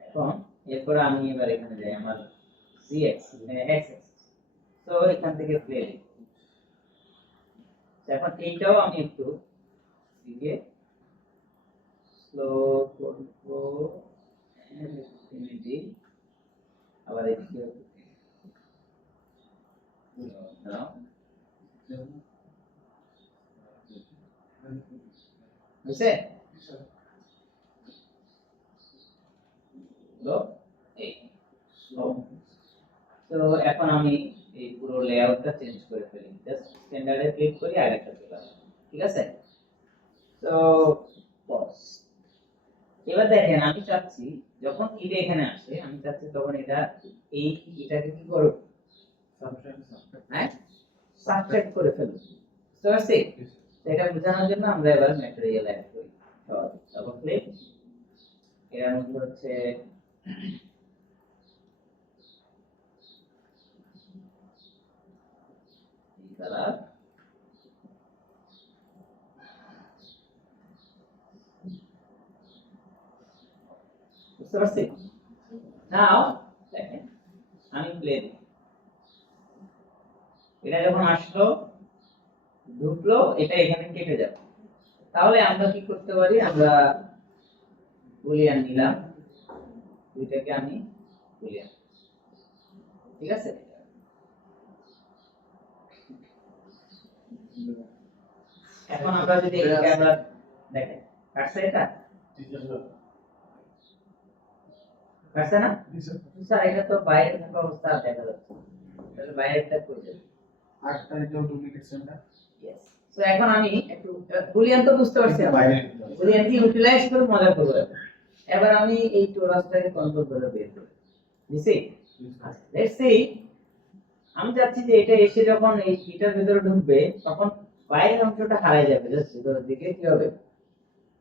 এখন এরপর আমি এবার এখানে যাই আমার cx x, তো এখান থেকে প্লে দিই। এখন এইটাও আমি একটু দিকে স্লো করব, দিই আবার এদিকে দাও। বুঝছে? তো এখন আমি এই পুরো লেআউটটা চেঞ্জ করে ফেলি, জাস্ট স্ট্যান্ডার্ডে ক্লিক করি আর একটা চলে আসে। ঠিক আছে, তো পজ। এবার দেখেন আমি চাচ্ছি যখন এটা এখানে আসে, আমি চাচ্ছি তখন এটা এটাকে কি করব, হ্যাঁ সাবট্রাক্ট করে ফেলব। বুঝতে পারছি? তো এটা বোঝানোর জন্য আমরা এবার ম্যাটেরিয়াল অ্যাড করি। তারপর ক্লিক, এর মধ্যে হচ্ছে কালার, বুঝতে পারছি? নাও দেখেন আমি প্লে দিই, এটা যখন আসলো ঢুকলো, এটা এখানে কেটে যাবে। তাহলে আমরা কি করতে পারি, আমরা বুলিয়ান নিলাম, দুইটাকে আমি বুলিয়ান। ঠিক আছে, এখন আমরা যদি এটাকে আমরা দেখেন কাটছে, এটা কাটছে না স্যার? এটা তো বাইরে থাকা অবস্থা দেখা যাচ্ছে, তাহলে বাইরেটা কই যাবে? আটটা এটাও ডুপ্লিকেশন না। ইয়েস। সো এখন আমি একটু বুলিয়ান তো বুঝতে পারছি, বুলিয়ান কি ইউটিলাইজ করে মজা করব। এবার আমি এই টোরাসটাকে কন্ট্রোল করে বের করব, দিছি। লেটস সি, আমি চাচ্ছি যে এটা এসে যখন এই এটার ভিতরে ঢুকবে, তখন বাইরের অংশটা হারিয়ে যাবে, জাস্ট ভিতরের দিকে কি হবে,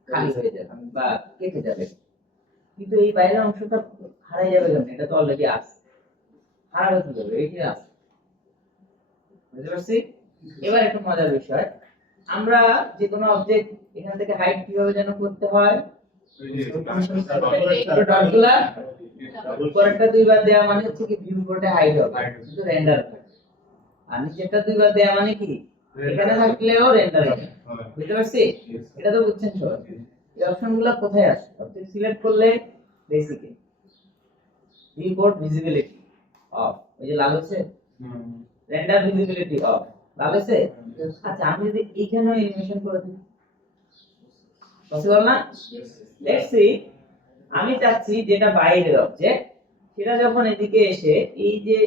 খালি হয়ে যাবে বা কেটে যাবে। কিন্তু এই বাইরের অংশটা হারিয়ে যাবে কেন? এটা তো অলরেডি আছে, হারাবে কি যাবে, এই যে আছে। বুঝতে পারছি? এবার একটু মজার বিষয়, আমরা যে কোনো অবজেক্ট এখান থেকে হাইড কিভাবে যেন করতে হয়, ডটগুলা উপরেরটা দুইবার দেওয়া মানে হচ্ছে কি ভিউ কোডে হাইড হবে, কিন্তু রেন্ডার হবে। আর নিচেরটা দুইবার দেওয়া মানে কি এখানে থাকলেও রেন্ডার হবে। বুঝতে পারছি? এটা তো বুঝছেন সবাই। এই অপশনগুলো কোথায় আছে? অবজেক্ট সিলেক্ট করলে বেসিকে ভিউ কোড ভিজিবিলিটি অফ, এই যে লাল হচ্ছে রেন্ডার ভিজিবিলিটি অফ, ভালো আছে? আচ্ছা আমি যদি এখানে অ্যানিমেশন করে দিই পসিবল না? লেটস সি আমি চাচ্ছি যেটা বাইরের অবজেক্ট সেটা যখন এদিকে এসে এই যে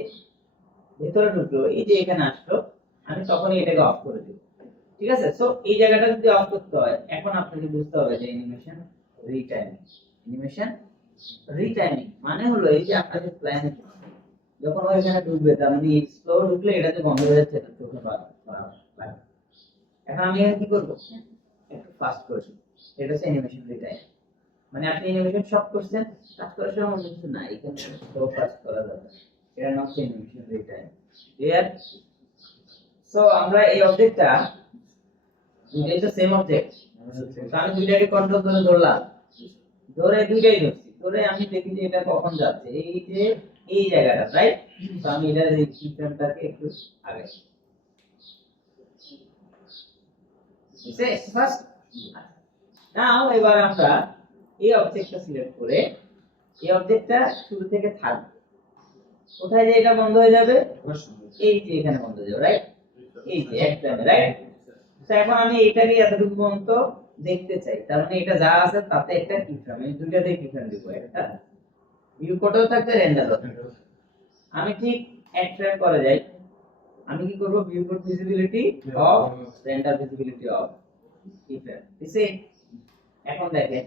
ভেতরে ঢুকলো এই যে এখানে আসলো আমি তখনই এটাকে অফ করে দেব। ঠিক আছে? সো এই জায়গাটা যদি অফ করতে হয় এখন আপনাকে বুঝতে হবে যে অ্যানিমেশন রিটাইমিং। অ্যানিমেশন রিটাইমিং মানে হলো এই যে আপনাদের প্ল্যানে যখন ওইখানে ঢুকবে তার মানে স্লো ঢুকলে এটাতে বন্ধ হয়ে যাচ্ছে এটা চোখে পাবে। এখন আমি এখানে কি করব? একটু ফাস্ট করে দিই। এটা হচ্ছে অ্যানিমেশন রিটাইম। মানে আপনি অ্যানিমেশন সব করছেন কাজ করার সময় অন্য কিছু না এখানে স্লো ফাস্ট করা যাবে। এটা নাম হচ্ছে অ্যানিমেশন রিটাইম। ক্লিয়ার? সো আমরা এই অবজেক্টটা দুইটাই তো সেম অবজেক্ট। তো আমি দুইটাকে কন্ট্রোল করে ধরলাম। ধরে দুইটাই ধরছি। ধরে আমি দেখি যে এটা কখন যাচ্ছে। এই যে এই জায়গাটা, রাইট? তো আমি এটার এই ফ্রেমটাকে একটু আগে দিছে ফার্স্ট। নাও এবার আমরা এই অবজেক্টটা সিলেক্ট করে এই অবজেক্টটা শুরু থেকে থাকবে। কোথায় যে এটা বন্ধ হয়ে যাবে? এই যে এখানে বন্ধ হয়ে যাবে, রাইট? এই যে এক টাইমে, রাইট? তো এখন আমি এটাকে এতটুকু পর্যন্ত দেখতে চাই। তার মানে এটা যা আছে তাতে একটা কি ফ্রেম, আমি দুইটাতে কি ফ্রেম দিব, একটা ভিউ কোডও থাকবে রেন্ডারও থাকবে। আমি ঠিক এক ফ্রেম করে যাই। আমি কি করব? View code visibility of, render visibility of, কি ফ্রেম দিছে। এখন দেখেন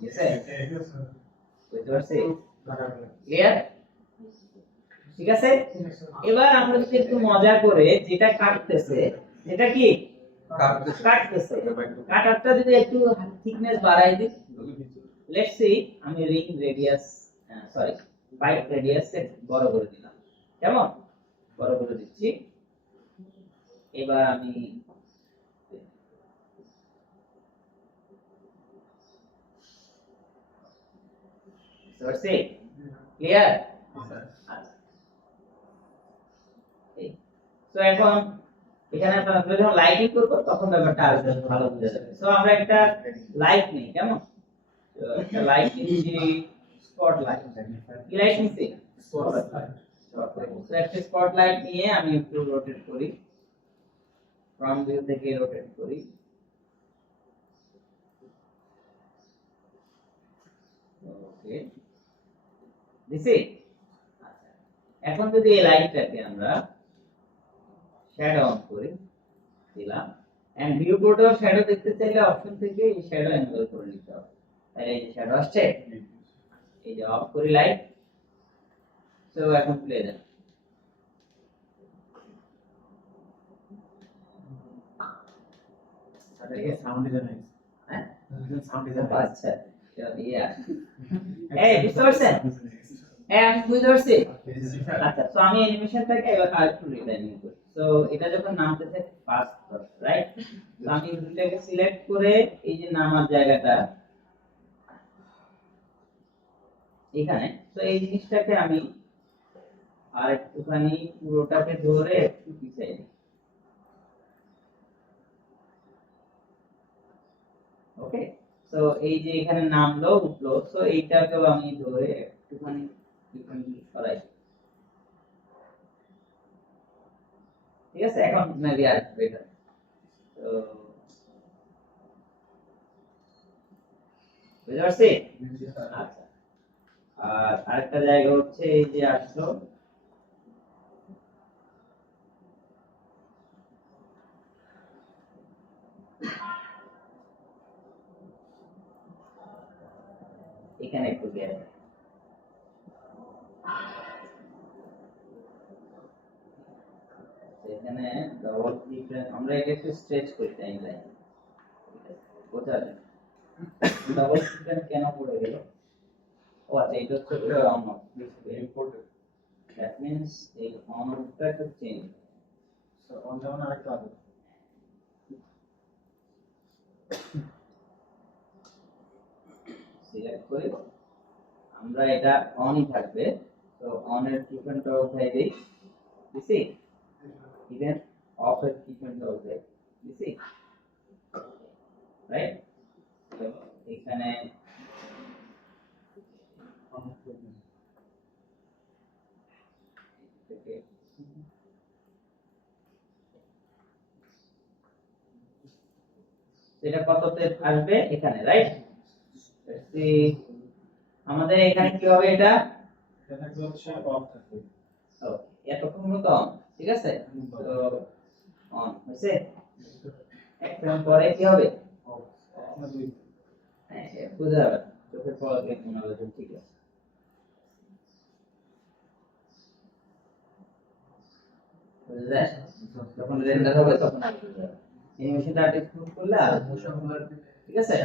দিছে, বুঝতে পারছি? ক্লিয়ার? ঠিক আছে? এবার আমরা যদি একটু মজা করে যেটা কাটতেছে, যেটা কি কাটতেছে, কাটারটা যদি একটু থিকনেস বাড়াই দিই, লেটস সি আমি ring radius sorry pipe radius বড় করে দিলাম। কেমন? বড় করে দিচ্ছি। এবার আমি সরছে ক্লিয়ার? তো এখন এখানে আমরা যখন লাইটিং করব তখন ব্যাপারটা আরো ভালো বুঝা যাবে। সো আমরা একটা লাইট নিই, কেমন? তো একটা লাইট নিচ্ছি, স্পট লাইট। কি লাইট নিচ্ছি? Spot light. তো একটা স্পট লাইট নিয়ে আমি একটু রোটেট করি, ফ্রন্ট ভিউ থেকে রোটেট করি। ওকে, দিছি। আচ্ছা, এখন যদি এই লাইটটাকে আমরা শ্যাডো অন করি, দিলাম, এন্ড ভিউ কোডেও শ্যাডো দেখতে চাইলে অপশন থেকে এই শ্যাডো এনেবল করে নিতে হবে। তাহলে এই যে শ্যাডো আসছে, এই যে অফ করি লাইট। তো এখন প্লে দেন। এটা সাউন্ড ডিজাইন আছে। হ্যাঁ সাউন্ড ডিজাইন আচ্ছা চলো ইয়া এই বুঝতে পারছেন? হ্যাঁ আমি বুঝতে পারছি। আচ্ছা তো আমি অ্যানিমেশনটাকে এবার আরেকটু রিটাইমিং করি। তো এটা যখন নামতেছে ফাস্ট রাইট, তো আমি দুটাকে সিলেক্ট করে এই যে নামার জায়গাটা এখানে, তো এই জিনিসটাকে আমি আর একটুখানি পুরোটাকে ধরে একটু পিছিয়ে দিই। ওকে, তো এই যে এখানে নামলো উঠলো, তো এইটাকেও আমি ধরে একটুখানি সরাই। ঠিক আছে, এখন মেবি আর বেটার। তো বুঝতে পারছি? আচ্ছা, আর আরেকটা জায়গা হচ্ছে এই যে আসলো, এখানে একটু গ্যাপ, এখানে ডবল ক্লিক, আমরা এটা একটু স্ট্রেচ করি টাইমলাইন, বোঝা যায় ডবল ক্লিক কেন পড়ে গেল। ও আচ্ছা, এটা হচ্ছে on of imported, that means এই অন অফটা একটু চেঞ্জ। সো অন ডাউন আরেকটা আছে। সিলেক্ট করি, আমরা এটা অনই থাকবে। তো অন এর কিপেনটা উঠাই দেই, দিছি, ইভেন অফ এর কিপেনটা উঠাই দিছি, রাইট? তো এখানে এটা কততে আসবে এখানে, রাইট? আমাদের এখানে কি হবে এটা? এটা কি হচ্ছে অফ থাকবে। এতক্ষণ মতো অন, ঠিক আছে? তো অন হয়েছে, একদম পরে কি হবে? অফ না দুই হ্যাঁ বুঝা যাবে, চোখের পলকে মনে হবে যে ঠিক আছে। বুঝলে? যখন রেন্ডার হবে তখন আর বুঝা যাবে। অ্যানিমেশনটা এক্সপোর্ট করলে আর ঠিক আছে?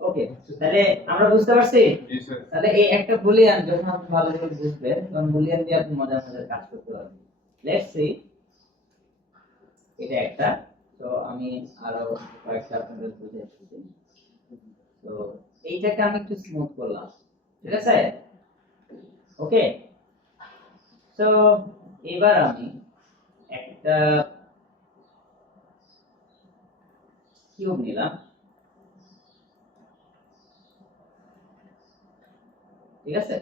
ওকে, তাহলে আমরা বুঝতে পারছি। জি স্যার। তাহলে এই একটা বুলিয়ান যখন আপনি ভালো করে বুঝবেন তখন বুলিয়ান দিয়ে আপনি মজার মজার কাজ করতে পারবেন। লেটস সি, এটা একটা, তো আমি আরো কয়েকটা আপনাদের বুঝাচ্ছি। তো এইটাকে আমি একটু স্মুথ করলাম, ঠিক আছে? ওকে, তো এবার আমি একটা কিউব নিলাম, ঠিক আছে?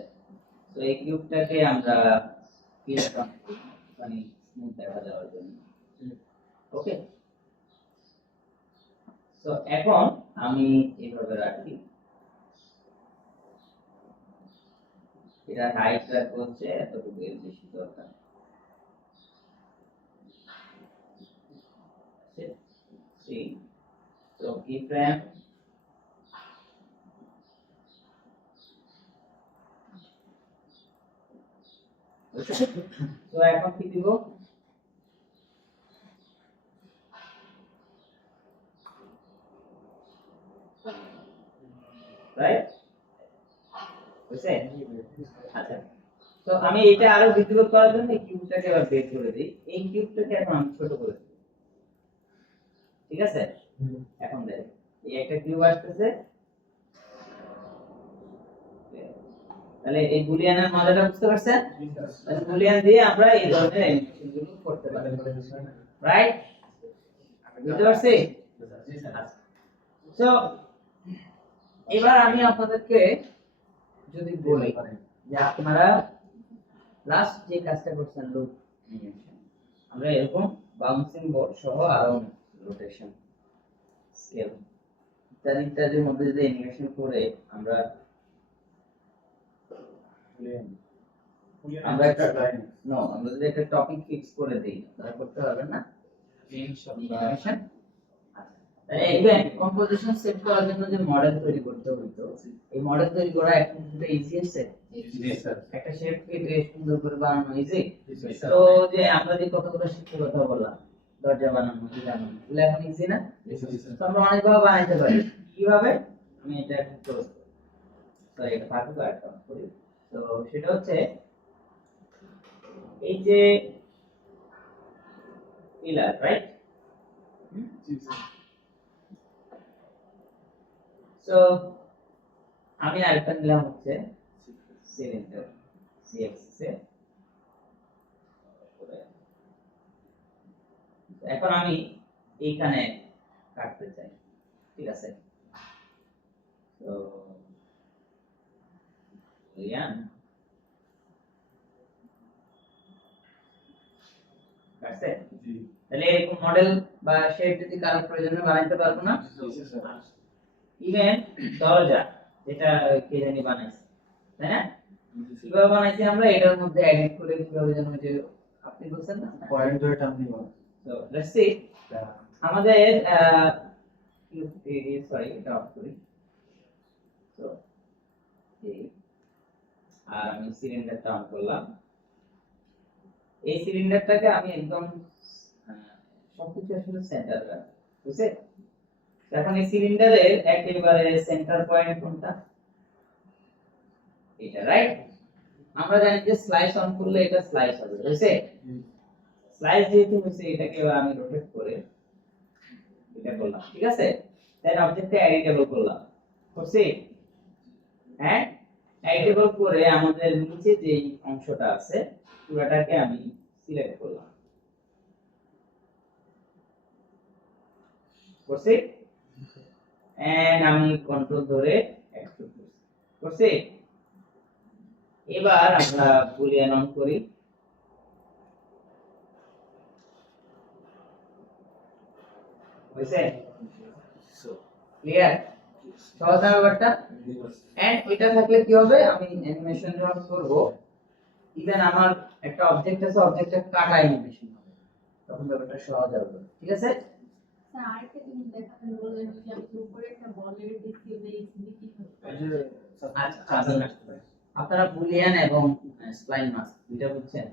তো এই কিউবটাকে আমরা ক্লিয়ার করব, মানে স্মুথ দেখা যাওয়ার জন্য। ওকে, তো এখন আমি এইভাবে রাখি, এটা হাইট রাখবো হচ্ছে এতটুকু, এর বেশি দরকার। See, so keyframe তো এখন কি দিব? রাইট, বুঝছে? আচ্ছা, তো আমি এটা আরো বিদ্যুৎ করার জন্য এই কিউবটাকে আবার বের করে দিই। এই কিউবটাকে এখন আমি ছোট করে দিই, ঠিক আছে? এখন দেখ, এই একটা কিউব আসতেছে, তাহলে এই বুলিয়ানের মজাটা বুঝতে পারছেন? তাহলে বুলিয়ান দিয়ে আমরা এই ধরনের অ্যানিমেশন গুলো করতে পারি, রাইট? বুঝতে পারছি? তো এবার আমি আপনাদেরকে যদি বলি যে আপনারা লাস্ট যে কাজটা করছেন লুপ অ্যানিমেশন, আমরা এরকম বাউন্সিং বোর্ড সহ আরো রোটেশন স্কেল ইত্যাদি ইত্যাদির মধ্যে যদি অ্যানিমেশন করে আমরা একটা আমরা যদি একটা টপিক ফিক্স করে দেই তাহলে করতে পারবেন না অ্যানিমেশন। তাহলে ইভেন্ট কম্পোজিশন সেট করার জন্য যে মডেল তৈরি করতে হতো, এই মডেল তৈরি করা এখন পুরো ইজি আছে। জি স্যার। একটা শেপ কে বেশ সুন্দর করে বানানো ইজি। তো যে আমরা যে কতগুলো শিখতে কথা বললাম, দরজা বানানো, কি বানানো, এগুলো এখন ইজি না? তো আমরা অনেকভাবে বানাইতে পারি। কিভাবে? আমি এটা একটু ক্লোজ করি, সরি এটা পার্ট করি। তো সেটা হচ্ছে এই যে পিলার, রাইট? জি স্যার। সো আমি আরেকটা নিলাম হচ্ছে সিলিন্ডার, সিএক্সএস এ। এখন আমি এইখানে কাটতে চাই, ঠিক আছে? তো বুলিয়ান কাটছে, জি তাহলে এরকম মডেল বা শেপ যদি কারো প্রয়োজনে বানাইতে পারবো না? জি স্যার। ইভেন দরজা, যেটা কে জানি বানাইছে, তাই না? কিভাবে বানাইছি আমরা? এটার মধ্যে এডিট করে কিভাবে যেন, যে আপনি বলছেন না, পয়েন্ট ধরে টান দিব। তো লেটস সি আমাদের সরি এটা অফ করি। তো এই আর আমি সিলিন্ডারটা অন করলাম, এই সিলিন্ডারটাকে আমি একদম সবকিছু আসলে সেন্টার রাখবো, বুঝছে? এখন এই সিলিন্ডারের একেবারে সেন্টার পয়েন্ট কোনটা? এটা, রাইট? আমরা জানি যে স্লাইস অন করলে এটা স্লাইস হবে, বুঝছে? স্লাইস যেহেতু হইছে, এটাকে আমি রোটেট করে এটা করলাম, ঠিক আছে? দেন অবজেক্টে এডিটেবল করলাম, করছি? হ্যাঁ, এডিটেবল করে আমাদের নিচে যে অংশটা আছে পুরোটাকে আমি সিলেক্ট করলাম, করছি? এন্ড আমি কন্ট্রোল ধরে এক্সট্রুড করছি, করছি? এবার আমরা বুলিয়ান অন করি, হইছে? ক্লিয়ার? সহজ না ব্যাপারটা? এন্ড এটা থাকলে কি হবে, আমি অ্যানিমেশন যখন করব, ইভেন আমার একটা অবজেক্ট আছে, অবজেক্টের কাটা অ্যানিমেশন হবে, তখন ব্যাপারটা সহজ হবে। ঠিক আছে? স্যার আরেকটা জিনিস দেখাতে বললেন যে আমি যে উপরে একটা বলের ডিসপ্লে কি হবে? আচ্ছা আপনারা বুলিয়ান এবং স্প্লাইন মাস্ক দুইটা বুঝছেন?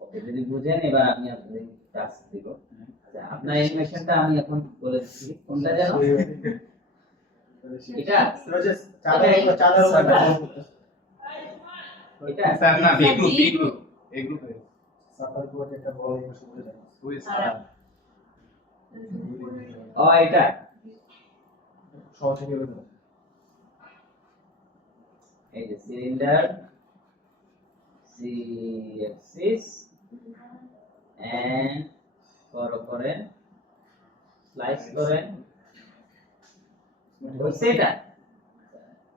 ওকে, যদি বুঝেন এবার আমি আপনাদের টাস্ক দিব। আচ্ছা, আপনার অ্যানিমেশনটা আমি এখন বলে দিচ্ছি, কোনটা জানো? এটা এটা স্যার না বি গ্রুপ সাপার কোড একটা বড় কিছু বলে দেন ও এটা সহজ থেকে বলে দেন এই যে সিলিন্ডার সি এক্সিস এন্ড বড় করেন, স্লাইস করেন, হইছে এটা।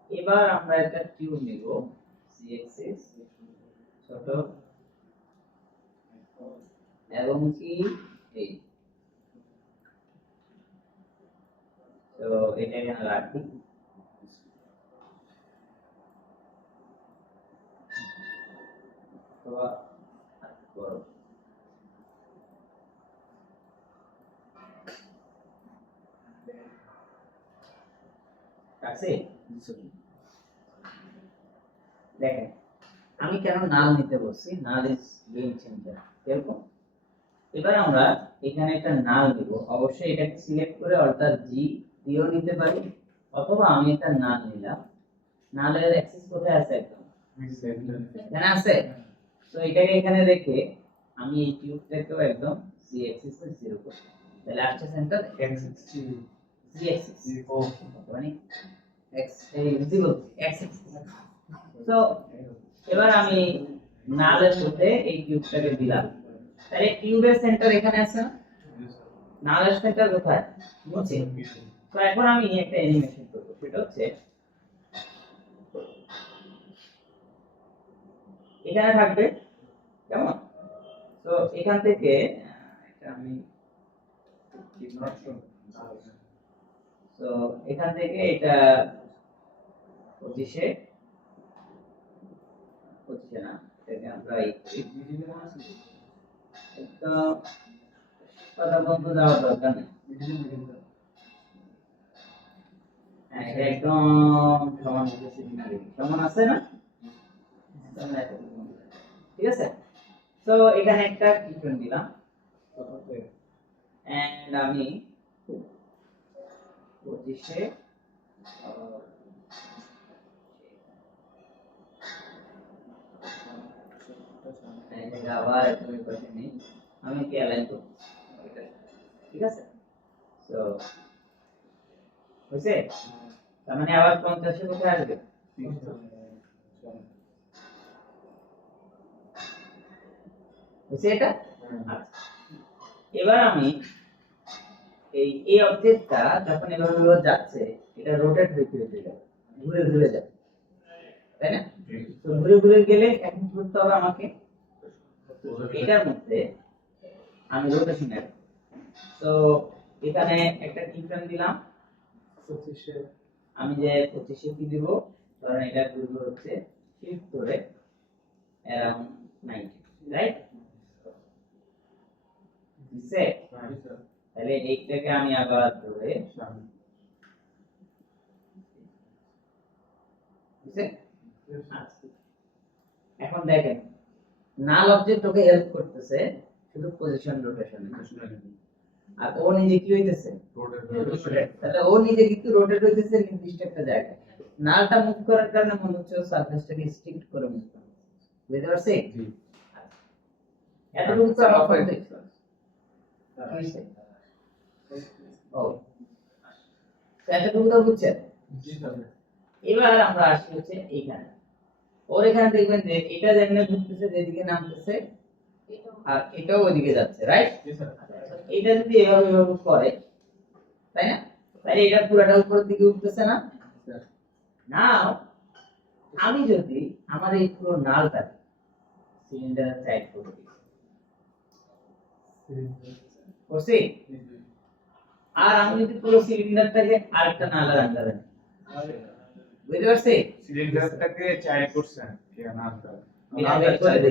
এবার আমরা একটা কিউব নিব, সি এক্সিস ছোট এবং কি এই, তো এটা এখানে রাখি। তো বড় আছে। দেখেন আমি কেন নাল নিতে বলছি, নাল ইজ গেম চেঞ্জার, এরকম। এবার আমরা এখানে একটা নাল নিব, অবশ্যই এটাকে সিলেক্ট করে অল্টার জি দিয়েও নিতে পারি, অথবা আমি একটা নাল নিলাম, নালের অ্যাক্সেস কোথায় আছে, একদম এখানে আছে। তো এটাকে এখানে রেখে আমি এই টিউবটাকেও একদম জি অ্যাক্সেস এ জিরো করব, তাহলে আসছে সেন্টার জি অ্যাক্সেস মানে এক্স এই জিরো অ্যাক্সেস। তো এবার আমি নালের মধ্যে এই টিউবটাকে দিলাম, তাহলে টিউবের সেন্টার এখানে আছে না, নালের সেন্টার কোথায়, নিচে। তো এখন আমি একটা অ্যানিমেশন করব, সেটা হচ্ছে এখানে থাকবে, কেমন? তো এখান থেকে এটা আমি তো এখান থেকে এটা 25 না, এটাকে আমরা একদম কথা বলতে যাওয়ার দরকার নেই, হ্যাঁ, এটা একদম সমান হচ্ছে, সমান আছে না? ঠিক আছে। তো এখানে একটা কিফ্রেম দিলাম এন্ড আমি 25 এটা আবার একদমই পাশে নেই, আমি কি অ্যালাইন করব, ঠিক আছে। তো হইছে, তার মানে আবার 50 এ কোথায় আসবে, হইছে এটা। আচ্ছা, এবার আমি এই অবজেক্টটা যখন এভাবে যাচ্ছে, এটা রোটেট হইতে যাবে, ঘুরে ঘুরে যাবে, তাই না? তো ঘুরে ঘুরে গেলে এখন কি করতে হবে আমাকে, এটার মধ্যে আমি রোটেশন অ্যাড, তো এখানে একটা কিফ্রেম দিলাম 25 আমি যে 25 কি দিব, কারণ এটা ঘুরবে হচ্ছে শিফট করে অ্যারাউন্ড 90, রাইট? দিছে, তাহলে এইটাকে আমি আবার ধরে দিছে। আচ্ছা, এখন দেখেন নাল অবজেক্ট ওকে হেল্প করতেছে শুধু পজিশন রোটেশনে, আর ও নিজে কি হইতেছে, তাহলে ও নিজে কিন্তু রোটেট হইতেছে নির্দিষ্ট একটা জায়গায়। নালটা মুভ করার কারণে মনে হচ্ছে সারফেসটাকে স্ট্রিক্ট করে মুভ করে, বুঝতে পারছেন? এতটুকু তো আমার কনটেক্সট হইছে। ও এতটুকু তো বুঝছেন। এবার আমরা আসি হচ্ছে এইখানে, ওর এখানে দেখবেন যে এটা যেমন ঘুরতেছে, যেদিকে নামতেছে আর এটাও ওইদিকে যাচ্ছে, রাইট? এটা যদি এভাবে এভাবে করে, তাই না, তাহলে এটা পুরোটা উপরের দিকে উঠতেছে না। নাও আমি যদি আমার এই পুরো নালটা সিলিন্ডারের সাইড করে দিই, করছি, আর আমি যদি পুরো সিলিন্ডারটাকে আরেকটা নালার আন্ডারে বুঝতে পারছি সিলিন্ডারটাকে 4% নামটা সিলিন্ডারটাকে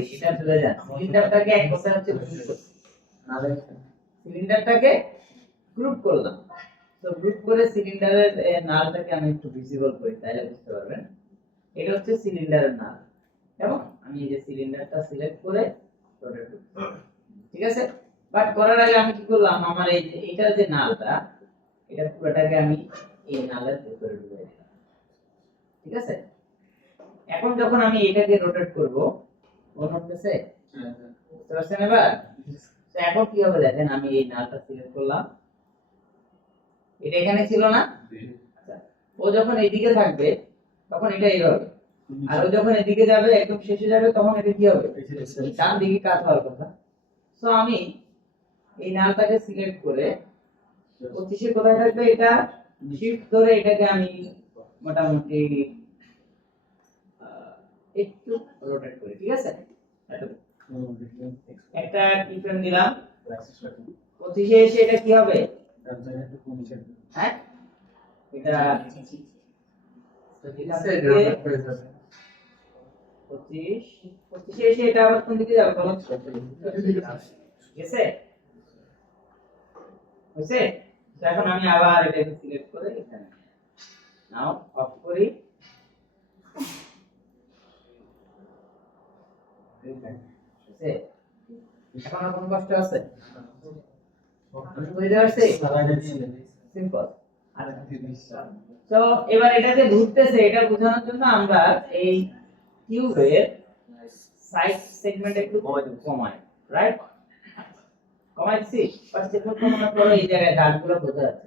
1% হচ্ছে সিলিন্ডারটাকে গ্রুপ করলাম। তো গ্রুপ করে সিলিন্ডারের নালটাকে আমি একটু ভিজিবল করি তাহলে বুঝতে পারবেন। এটা হচ্ছে সিলিন্ডারের নাল এবং আমি এই যে সিলিন্ডারটা সিলেক্ট করে রোটেট করব, ঠিক আছে। বাট করার আগে আমি কি করলাম, আমার এই যে এটার যে নালটা এটা পুরোটাকে আমি এই নালের ভিতরে ঢুকিয়ে দিলাম, ঠিক আছে। এখন যখন আমি এটাকে রোটেট করব মনে হচ্ছে বুঝতে পারছেন এবার। তো এখন কি হবে দেখেন, আমি এই নালটা সিলেক্ট করলাম, এটা এখানে ছিল না। আচ্ছা, ও যখন এইদিকে থাকবে তখন এটা এইভাবে, আর ও যখন এদিকে যাবে একদম শেষে যাবে তখন এটা কি হবে, ডান দিকে কাত হওয়ার কথা। সো আমি এই নালটাকে সিলেক্ট করে 25 কোথায় থাকবে এটা শিফট করে এটাকে আমি মোটামুটি একটু রোটেট করি, ঠিক আছে। একটা কি ফ্রেম দিলাম 25 এ এসে এটা কি হবে, হ্যাঁ এটা 25 এসে এটা আবার কোন দিকে যাবে বলো, ঠিক আছে হইছে। তো এখন আমি আবার এটাকে সিলেক্ট করে এখানে নাও অফ করি, হইছে। এখন আর কোনো কষ্ট আছে, বুঝতে পারছি সিম্পল। তো এবার এটা যে ঘুরতেছে এটা বোঝানোর জন্য আমরা এই টিউবের সাইড সেগমেন্ট একটু কমাই, রাইট, কমাইছি। ফার্স্ট সেগমেন্ট কমানোর পরে এই জায়গায় দাগগুলো বোঝা যাচ্ছে,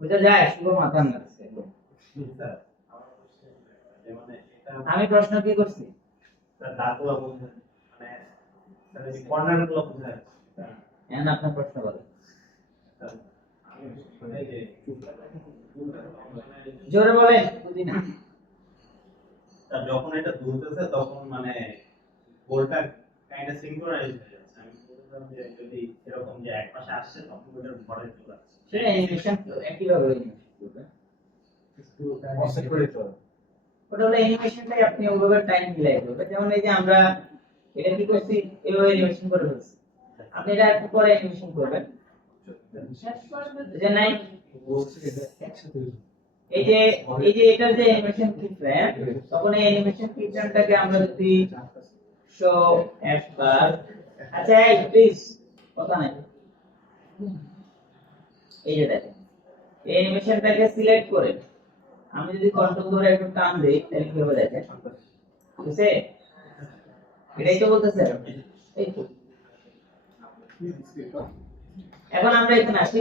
বোঝা যায় শুভ মাথা নাড়ছে। আমি প্রশ্ন কি করছি, দাগগুলো বোঝা মানে কর্নারগুলো বোঝা যাচ্ছে। এখন আপনার প্রশ্ন বলেন, জোরে বলেন, বুঝি না। যখন এটা দুলতেছে তখন মানে গোলটা কাইন্ডা সিঙ্ক্রোনাইজ হয়ে যাচ্ছে। আমি বলছিলাম যে যদি এরকম যে এক পাশে আসছে তখন ওটার ভরে চলে আসছে। সেটা অ্যানিমেশন একই ভাবে অফসেট করে দিতে হবে। ওটা হলো অ্যানিমেশনটাই আপনি ওভাবে টাইম মিলাই করবেন। যেমন এই যে আমরা এটা কি করছি, এইভাবে অ্যানিমেশন করে ফেলছি, আপনি এটা একটু পরে অ্যানিমেশন করবেন, যে নাই এই যে এটার যে অ্যানিমেশন কি ফ্রেম, তখন এই অ্যানিমেশন কি ফ্রেমটাকে আমরা যদি শো এফ বার, আচ্ছা এই প্লিজ কথা নাই, এই যে দেখেন এই অ্যানিমেশনটাকে সিলেক্ট করে আমি যদি কন্ট্রোল ধরে একটু টান দেই তাহলে কি হবে দেখেন, বুঝছে? এটাই তো বলতেছে। এই তো এখন আমরা এখানে আসি,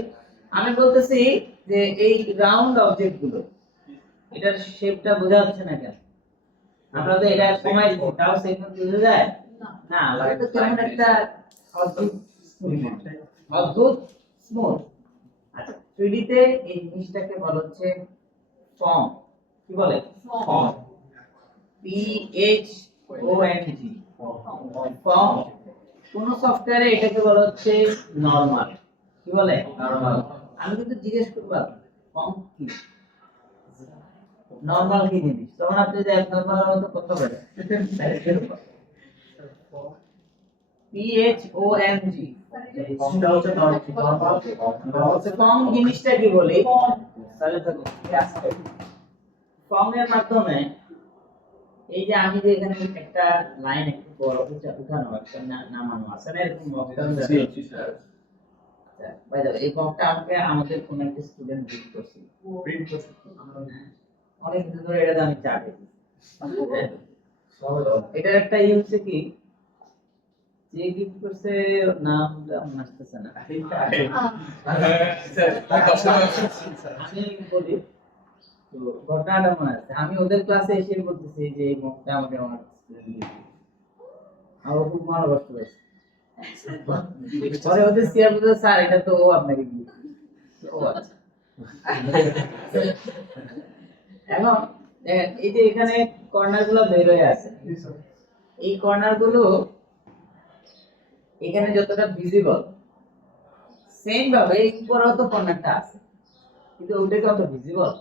আমি বলতেছি যে এই রাউন্ড অবজেক্ট গুলো এটার শেপটা বোঝা যাচ্ছে না কেন, আমরা তো এটা কমাই দিচ্ছি তাও সেগমেন্ট বোঝা যায় না, লাগে তো কেমন একটা অদ্ভুত স্মুথ। আচ্ছা 3D তে এই জিনিসটাকে বলা হচ্ছে ফর্ম, কি বলে ফর্ম, PHOMG ফর্ম। কোন সফটওয়্যারে এটাকে বলা হচ্ছে নরমাল, কি বলে নরমাল। আমি কিন্তু জিজ্ঞেস করব ফর্ম কি, নরমাল কি জিনিস, তখন আপনি যে অ্যাবনরমাল মতো কথা বলেন PHOMG ফর্মটা হচ্ছে নরমাল। ফর্ম জিনিসটা কি বলি, তাহলে তো ফর্মের মাধ্যমে এই যে আমি যে এখানে একটা লাইন একটু বড় উঠানো একটা নামানো আছে না এরকম মকটা, বাই দ্য এই মকটা আমাকে আমাদের কোন একটা স্টুডেন্ট গিফট করছে, প্রিন্ট করতে অনেক দিন ধরে এটা আমি চাই। এটার একটা হচ্ছে কি যে গিফট করছে নাম আসতেছে না, আমি বলি তো ঘটনাটা মনে আছে। আমি ওদের ক্লাসে এসে বলতেছি যে এই মকটা আমাকে আমার আমার খুব মনে কষ্ট পাইছে। পরে ওদের সিআর বলতে স্যার এটা তো ও আপনাকে গিফট, ও আচ্ছা। এখন এই যে এখানে কর্নার গুলো বের হয়ে আছে, এই কর্নার গুলো এখানে যতটা ভিজিবল সেম ভাবে এই উপরেও তো কর্নারটা আছে, কিন্তু ওটা কত ভিজিবল?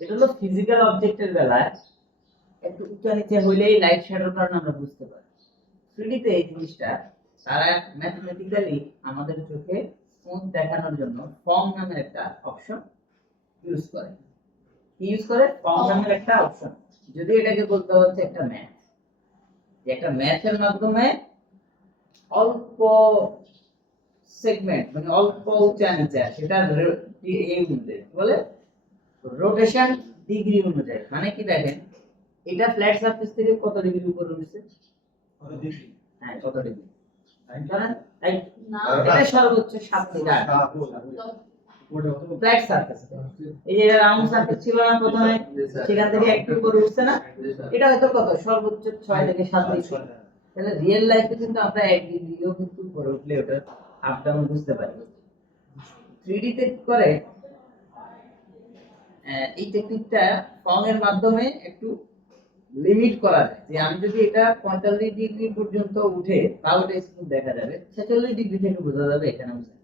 এটা হলো ফিজিক্যাল অবজেক্টের বেলায় একটু উঁচা নিচে হইলেই লাইট শ্যাডোর কারণে আমরা বুঝতে পারি। 3D তে এই জিনিসটা তারা ম্যাথমেটিক্যালি আমাদের চোখে স্মুথ দেখানোর জন্য ফর্ম নামের একটা অপশন ইউজ করে। কি ইউজ করে? ফর্ম নামের একটা অপশন। যদি এটাকে বলতে হচ্ছে একটা ম্যাথ, যে একটা ম্যাথের মাধ্যমে অল্প সেগমেন্ট মানে অল্প উঁচা নিচা সেটা এই অনুযায়ী কি বলে রোটেশন ডিগ্রি অনুযায়ী। মানে কি দেখেন, এটা ফ্ল্যাট সারফেস থেকে কত ডিগ্রি উপরে উঠছে? হ্যাঁ, কত ডিগ্রি? জানেন? এই না এটা সর্বোচ্চ 7 থেকে 8 ফ্ল্যাট সারফেস। এই যে রাউন্ড সারফেস ছিল না প্রথমে, সেখান থেকে একটু উপরে উঠছে না, এটা হয়তো কত সর্বোচ্চ 6 থেকে 7 ডিগ্রি। তাহলে রিয়েল লাইফে কিন্তু আমরা 1 ডিগ্রিও কিন্তু উপরে উঠলে ওটা আপ ডাউন বুঝতে পারি। 3D তে কি করে, এই টেকনিকটা ফর্মের মাধ্যমে একটু লিমিট করা যায়, যে আমি যদি এটা 45 ডিগ্রি পর্যন্ত উঠে তাও এটা স্মুথ দেখা যাবে, 46 ডিগ্রি থেকে বোঝা যাবে এখানে উঠছে।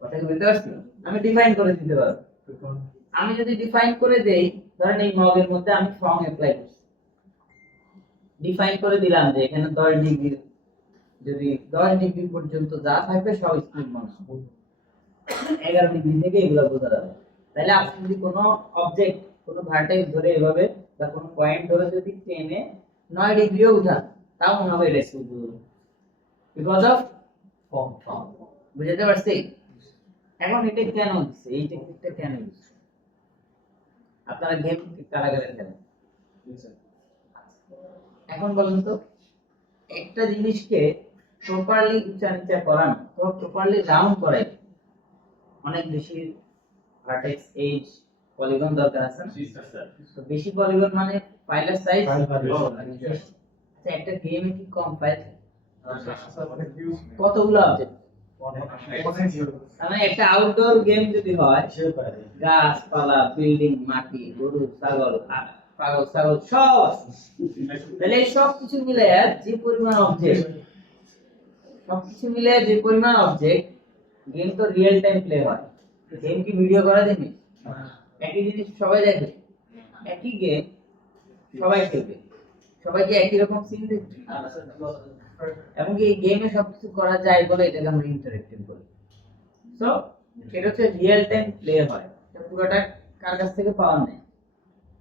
কথা কি বুঝতে পারছি? আমি ডিফাইন করে দিতে পারবো। আমি যদি ডিফাইন করে দেই, ধরেন এই মগের মধ্যে আমি ফর্ম অ্যাপ্লাই করছি, ডিফাইন করে দিলাম যে এখানে 10 ডিগ্রি, যদি 10 ডিগ্রি পর্যন্ত যা থাকবে সব স্মুথ মনে হবে, 11 ডিগ্রি থেকে এগুলো বোঝা যাবে। তাহলে আপনি যদি কোনো অবজেক্ট কোনো ভার্টেক্স ধরে এভাবে বা কোনো পয়েন্ট ধরে যদি টেনে 9 ডিগ্রিও উঠান, তাও মনে হবে এটা স্মুথ, বিকজ অফ ফর্ম। বুঝতে পারছি? এখন এটা কেন দিচ্ছে, এই টেকনিকটা কেন দিচ্ছে? আপনারা গেম কারাগারে খেলেন, এখন বলুন তো, একটা জিনিসকে প্রপারলি উঁচা নিচা করানো, প্রপারলি রাউন্ড করাই অনেক বেশি ভার্টেক্স এজ পলিগন দরকার আছে না? তো বেশি পলিগন মানে ফাইলের সাইজ। আচ্ছা, একটা গেমে কি কম ফাইল? কতগুলো অবজেক্ট? মানে একটা আউটডোর গেম যদি হয়, গাছপালা, বিল্ডিং, মাটি, গরু, ছাগল, পাগল ছাগল সব আছে। তাহলে এই সব কিছু মিলে যে পরিমাণ অবজেক্ট, সবকিছু মিলে যে পরিমাণ অবজেক্ট, গেম তো রিয়েল টাইম প্লে হয়। গেম কি ভিডিও করা জিনিস? একই জিনিস সবাই দেখে, একই গেম সবাই খেলবে, সবাইকে একই রকম সিন দেখবে, এবং এই গেমে সবকিছু করা যায় বলে এটাকে আমরা ইন্টারেক্টিভ বলি। সো এটা হচ্ছে রিয়েল টাইম প্লে হয়। এটা পুরোটা কার কাছ থেকে পাওয়া নেই?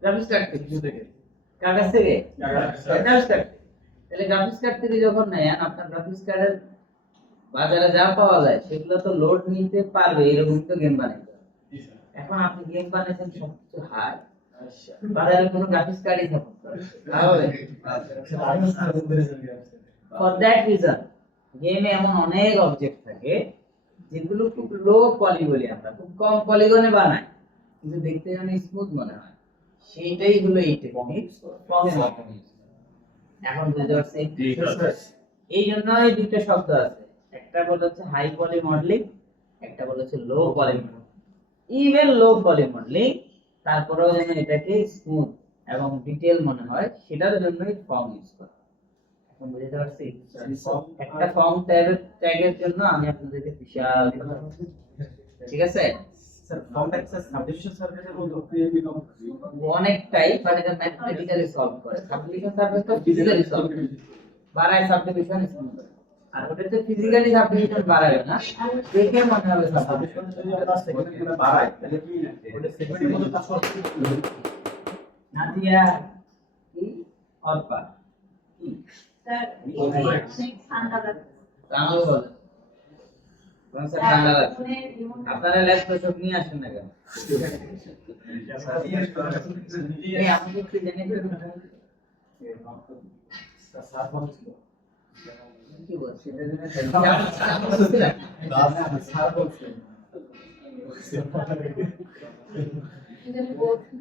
গ্রাফিক্স কার্ড থেকে। কার কাছ থেকে? Graphics card. তাহলে গ্রাফিক্স কার্ড থেকে যখন নেন, আপনার গ্রাফিক্স কার্ডের বাজারে যা পাওয়া যায় সেগুলো তো লোড নিতে পারবে, এরকম তো গেম বানাইতে হবে। এখন আপনি গেম বানাইছেন সবকিছু হাই, বাজারে কোনো গ্রাফিক্স কার্ডই সাপোর্ট করে তাহলে ফর দ্যাট রিজন গেমে এমন অনেক অবজেক্ট থাকে যেগুলো খুব লো পলি বলি আমরা, খুব কম পলিগনে বানায় কিন্তু দেখতে যেন স্মুথ মনে হয়। সেইটাই হলো এই টেকনিক ফর্মের মাধ্যমে। এখন বুঝতে পারছি? এই জন্যই দুটো শব্দ আছে, একটা বলা হচ্ছে হাই পলি মডেলিং, একটা বলা হচ্ছে লো পলি মডেলিং। ইভেন লো পলি মডেলিং তারপরেও যেন এটাকে স্মুথ এবং ডিটেইল মনে হয়, সেটার জন্যই ফর্ম ইউজ করা। এখন বুঝতে পারছি? একটা ফর্ম ট্যাগের জন্য আমি আপনাদেরকে বিশাল, ঠিক আছে, স্যার ফর্মটা কি সাবডিভিশন সার্ভিসের মতো ক্রিয়েটিভ অনেকটাই, বাট এটা ম্যাথমেটিক্যালি সলভ করে। সাবডিভিশন সার্ভিস তো ফিজিক্যালি সলভ করে, বাড়ায় সাবডিভিশন স্মুথ করে। আর ওটাতে ফিজিক্যালি সাবডিভিশন বাড়াবে না, দেখে মনে হবে সাবডিভিশন যদি আমরা সেগমেন্টগুলো বাড়াই তাহলে কি ওটা সেগমেন্টের মধ্যে কাজ করতে নাদিয়া কি অল্পা কি স্যার ঠান্ডা লাগছে। তাহলে বলে কোন স্যার ঠান্ডা লাগছে? আপনারা ল্যাপটপ সব নিয়ে আসেন না কেন? এই আমাকে কি জেনে স্যার বলছিল কি বলছে এটা জেনে স্যার বলছিল এজন্য বলছি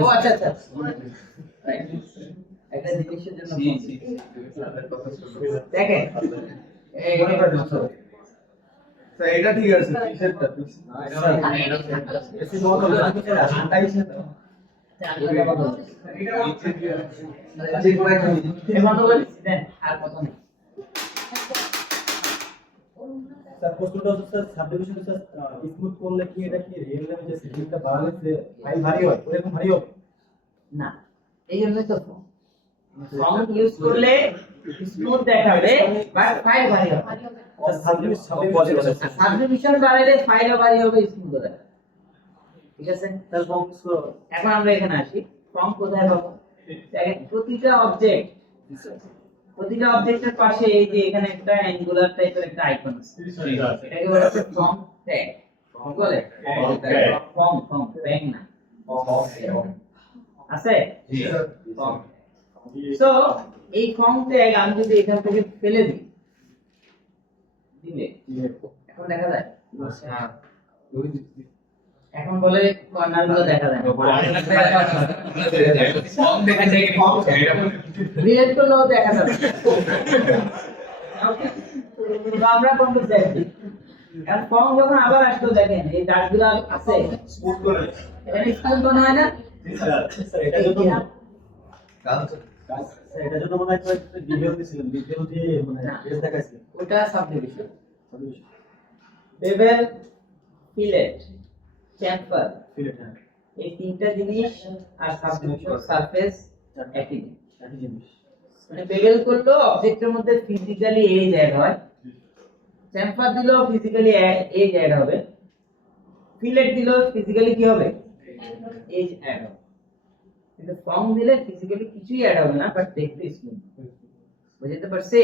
ও আচ্ছা আচ্ছা, রাইট। একটা জিনিসের জন্য দেখেন এই স্যার এটা ঠিক আছে, টি-শার্টটা বেশি বড় হবে আন্টাইছে তো এই কথা বলছি দেন, আর কথা নেই। স্যার প্রশ্নটা হচ্ছে স্যার সাবডিভিশন স্যার স্মুথ করলে কি এটা কি রিয়েল টাইমে যে সিগন্যালটা বাড়ালে যে ফাইল ভারী হয় ওরকম ভারী হবে? না, এই জন্যই তো ফর্ম ইউজ করলে স্মুথ দেখাবে বাট ফাইল ভারী হবে। ভারী হবে। সাবডিভিশন বাড়ালে ফাইলও ভারী হবে, স্মুথ হবে। ঠিক আছে, স্যার ফর্ম এখন আমরা এখানে আসি। ফর্ম কোথায় পাবো? দেখেন প্রতিটা অবজেক্টের পাশে এই যে এখানে একটা অ্যাঙ্গুলার টাইপের একটা আইকন আছে, এটাকে বলা হচ্ছে ফর্ম ট্যাগ। কি বলে? ফর্ম ট্যাগ না, আছে ফর্ম। সো এই ফর্ম ট্যাগ আমি যদি এখান থেকে ফেলে দিই, দিলে এখন দেখা যায়? এখন বলে কর্নার গুলো দেখা যায় না। ডিলিট করলেও দেখা যাবে। তো আমরা কোন দেখি? এখন ফর্ম যখন আবার আসলো, দেখেন এই দাগগুলো আছে, স্মুথ করে এখানে স্কুল মনে হয় না? স্যার এটা জন্য স্যার এটা জন্য মনে হয় একটা ভিডিও দিছিলেন, ভিডিও দিয়ে মানে পেজ দেখাইছিলেন। ওটা সাবডিভিশন। বেভেল, ফিলেট, চ্যাম্পার, ফিলেট হ্যাঁ এই তিনটা জিনিস আর সাবডিভিশন সারফেস একই জিনিস। একই জিনিস। মানে বেভেল করলো অবজেক্টের মধ্যে ফিজিক্যালি এজ অ্যাড হয়, চ্যাম্পার দিলেও ফিজিক্যালি এজ অ্যাড হবে, ফিলেট দিলেও ফিজিক্যালি কি হবে? এজ অ্যাড হবে। কিন্তু ফর্ম দিলে ফিজিক্যালি কিছুই অ্যাড হবে না, বাট দেখতে স্মুথ। বুঝতে পারছি?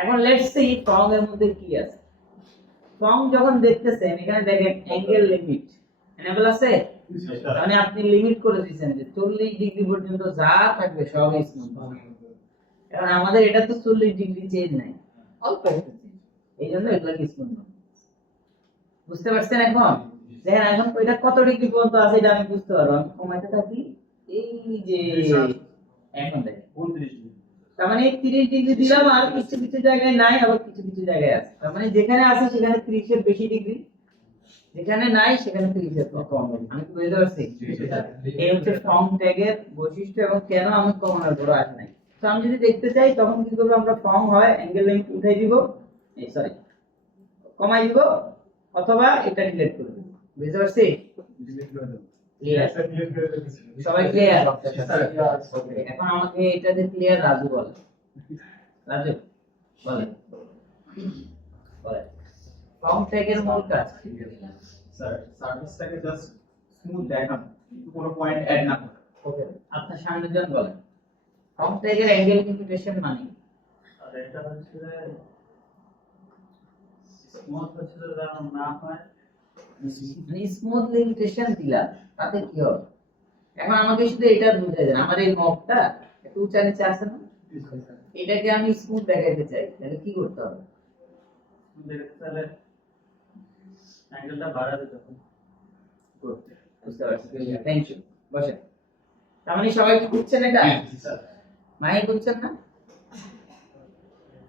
এখন লেটস সি ফর্ম এর মধ্যে কি আছে। ফর্ম যখন দেখতেছেন এখানে দেখেন অ্যাঙ্গেল লিমিট এনেবল আছে, মানে আপনি লিমিট করে দিয়েছেন যে 40 ডিগ্রি পর্যন্ত যা থাকবে সব স্মুথ। এখন আমাদের এটা তো 40 ডিগ্রি চেঞ্জ নাই, অল্প একটু চেঞ্জ, এই জন্য এগুলো কি স্মুথ না। বুঝতে পারছেন? এখন দেখেন এখন এটা কত ডিগ্রি পর্যন্ত আছে এটা আমি বুঝতে পারবো। আমি কমাইতে থাকি, এই যে এখন দেখেন 29 ডিগ্রি। তার মানে 30 ডিগ্রি দিলাম, আর কিছু কিছু জায়গায় নাই, আবার কিছু কিছু জায়গায় আছে। তার মানে যেখানে আছে সেখানে 30 এর বেশি ডিগ্রি, যেখানে নাই সেখানে 30 এর কম ডিগ্রি। আমি কি বুঝতে পারছি? এই হচ্ছে ফর্ম ট্যাগের বৈশিষ্ট্য এবং কেন আমি কমানোর বড় আসে নাই। তো আমি যদি দেখতে চাই তখন কি করব? আমরা ফর্ম হয় অ্যাঙ্গেল লিমিট উঠাই দিব, এই সরি কমাই দিব, অথবা এটা ডিলিট করে দিব। বুঝতে পারছি? ক্লিয়ার? সবাই ক্লিয়ার? এখন আমাকে এটা যে ক্লিয়ার রাজু বলে। রাজু বলে ফর্ম ট্যাগের মূল কাজ কি? স্যার সার্ভিসটাকে জাস্ট স্মুথ দেখানো, কিন্তু কোনো পয়েন্ট অ্যাড না করে। ওকে, আপনার সামনে জন বলেন ফর্ম ট্যাগের অ্যাঙ্গেল লিমিটেশন মানে আর এটা হচ্ছে স্মুথ হচ্ছে যেন না হয়, মানে স্মুথ লিমিটেশন দিলাম তাতে কি হবে? এখন আমাকে শুধু এটা বুঝাই দেন, আমার এই নবটা একটু উঁচা নিচে আছে না, এটাকে আমি স্মুথ দেখাইতে চাই, তাহলে কি করতে হবে? দেখতে তাহলে অ্যাঙ্গেলটা বাড়াতে হবে। বুঝতে পারছি, থ্যাংক ইউ। বসেন। তার মানে সবাই কি বুঝছেন এটা? স্যার মাহি বুঝছেন না?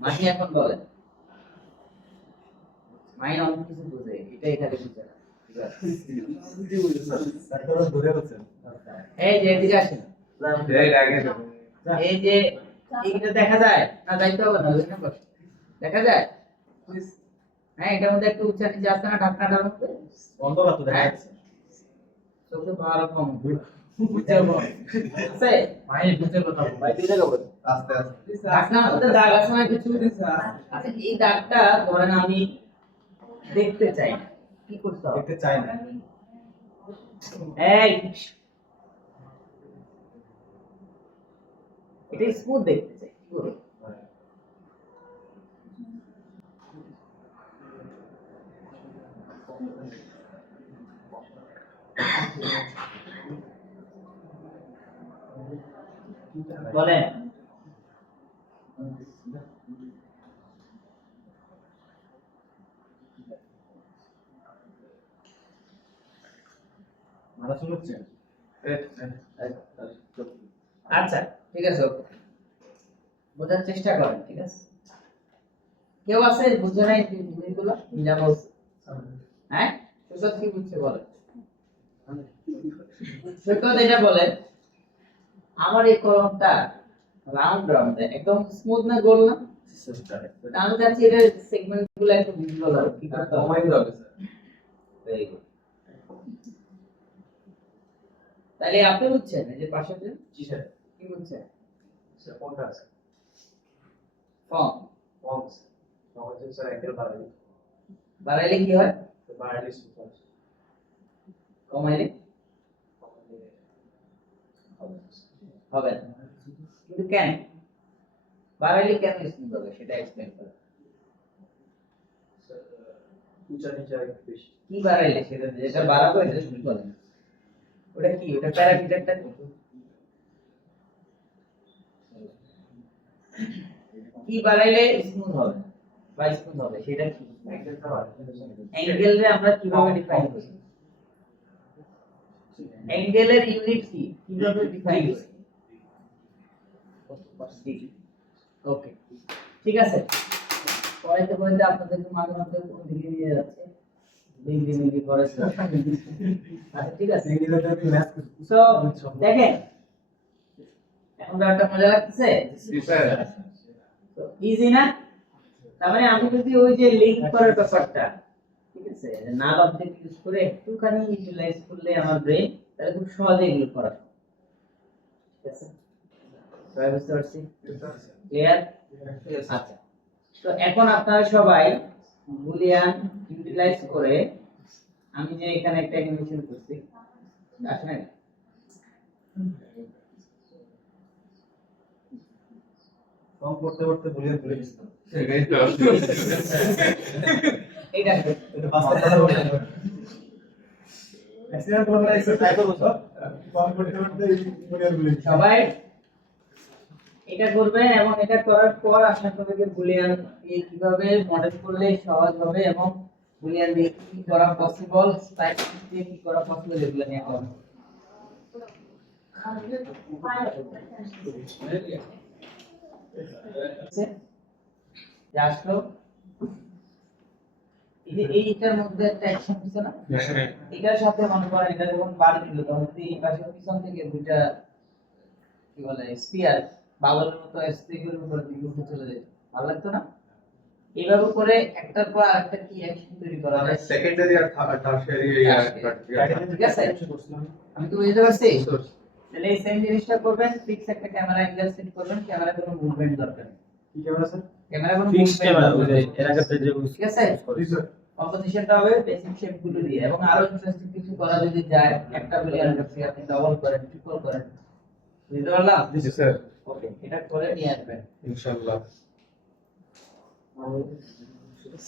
মাহি এখন বলেন। মাহি অনেক কিছু বুঝে, এটা এখানে বুঝে না। ঠিক আছে? স্যার তো ধরে বলছেন। এই যে এদিকে আসেন। এই যে এইটা দেখা যায় না? যাইতে হবে না, ওইখানে বসে। দেখা যায়? হ্যাঁ, এটার মধ্যে একটু উচ্চ নিচে আসছে না ঢাকনাটার মধ্যে? অন্ধকার তো দেখা যাচ্ছে। চোখে ভালো কম বুঝাবো আছে ভাই বুঝতে কথা বল। ভাই তুই দেখা বল। আস্তে আস্তে ঢাকনার মধ্যে দাগ আছে না কিছু? আচ্ছা, এই দাগটা ধরেন আমি দেখতে চাই না, কি করতে হবে? দেখতে চাই না। এই এটা স্মুথ দেখতে চাই, কি করব? বলেন। মাথা শুনছে? আচ্ছা ঠিক আছে, ওকে, বোঝার চেষ্টা করেন। ঠিক আছে, কেউ আছে বুঝে নাই জিনিসগুলো? মিলানো হচ্ছে? হ্যাঁ, সৈকত কি বুঝছে বলেন? সৈকত এটা বলেন, আমার এই কলমটা রাউন্ড রাউন্ড একদম স্মুথ না গোল না? আমি চাচ্ছি এর সেগমেন্ট গুলো একটু ভিজুয়াল হবে, কি করতে হবে? কমাই দিতে হবে স্যার। Very good. তাহলে আপনি বুঝছেন এই যে পাশে যে জি স্যার। কি বুঝছেন? স্যার কোনটা আছে? ফর্ম কম স্যার। আমাদের স্যার একের বাড়াই। বাড়াইলে কি হয়, বাড়াইলে সুপার। কমাইলে হবে না। কিন্তু কেন বাড়াইলে কেন স্মুথ হবে সেটা এক্সপ্লেইন করুন। স্যার উঁচা নিচা একটু বেশি। কি বাড়াইলে সেটা যেটা বাড়াবো এটা স্মুথ হবে না। ওটা কি, ওটা প্যারামিটারটা কি বাড়াইলে স্মুথ হবে বা স্মুথ হবে সেটা কি? অ্যাঙ্গেলরে আমরা কিভাবে ডিফাইন করি? অ্যাঙ্গেলের ইউনিট কি কিভাবে ডিফাইন করি? ওকে, ঠিক আছে। পড়াইতে পড়াইতে আপনাদেরকে মাঝে মাঝে কোন দিকে নিয়ে যাচ্ছে, ডিগ্রি মিগ্রি করে। আচ্ছা ঠিক আছে। সো দেখেন এখন ব্যাপারটা মজা লাগতেছে, জি স্যার। তো ইজি না? তার মানে আমি যদি ওই যে লিংক করার ব্যাপারটা, ঠিক আছে, নাল অবজেক্ট ইউজ করে একটুখানি ইউটিলাইজ করলে আমার ব্রেন, তাহলে খুব সহজে এগুলো করা সম্ভব। ঠিক আছে, সবাই বুঝতে পারছি? ক্লিয়ার? আচ্ছা, তো এখন আপনারা সবাই বুলিয়ান ইউটিলাইজ করে, আমি যে এখানে একটা অ্যানিমেশন করছি, আসলে কম করতে করতে বুলিয়ান ভুলে গেছি। এটাই তো। এইটা এটা বাস্তবতা বলে। ম্যাক্সিমাম প্রবলেম এক্সেস ট্রাই করব স্যার। কম করতে করতে বুলিয়ান ভুলে গেছি। সবাই এটা করবেন এবং এটা করার পর আশা করি যে বুলিয়ান দিয়ে কিভাবে মডেল করলে সহজ হবে এবং বুলিয়ান দিয়ে কি করা পসিবল, স্ট্যাটিস্টিক্স দিয়ে কি করা পসিবল এগুলো নিয়ে করবেন। যে আসলো এই যে এইটার মধ্যে একটা অ্যাকশন কিছু না, এটার সাথে মনে করেন এটা যখন বাড়ি দিল তখন যদি এই পাশে পিছন থেকে দুইটা কি বলে স্পিয়ার বাবলের মতো স্পিয়ারের উপর দিকে উঠে চলে যেত, ভালো লাগতো না? এইভাবে করে একটার পর আরেকটা কি অ্যাকশন তৈরি করা যায়, সেকেন্ডারি আর টারশিয়ারি এই ঠিক আছে? আমি তো বুঝতে পারছি। তাহলে এই সেম জিনিসটা করবেন, ফিক্স একটা ক্যামেরা অ্যাঙ্গেল সেট করবেন, ক্যামেরা কোনো মুভমেন্ট দরকার নেই, কি ক্যামেরা স্যার? ক্যামেরা কোনো ফিক্স movement ক্যামেরা দরকার নেই। এর আগে যে ঠিক আছে, জি স্যার। কম্পোজিশনটা হবে বেসিক শেপ গুলো দিয়ে, এবং আরো ইন্টারেস্টিং কিছু করা যদি যায়, একটা বুলিয়ান করতে আপনি ডাবল করেন, ট্রিপল করেন, বুঝতে পারলাম? জি স্যার। ওকে, এটা করে নিয়ে আসবেন। ইনশাআল্লাহ।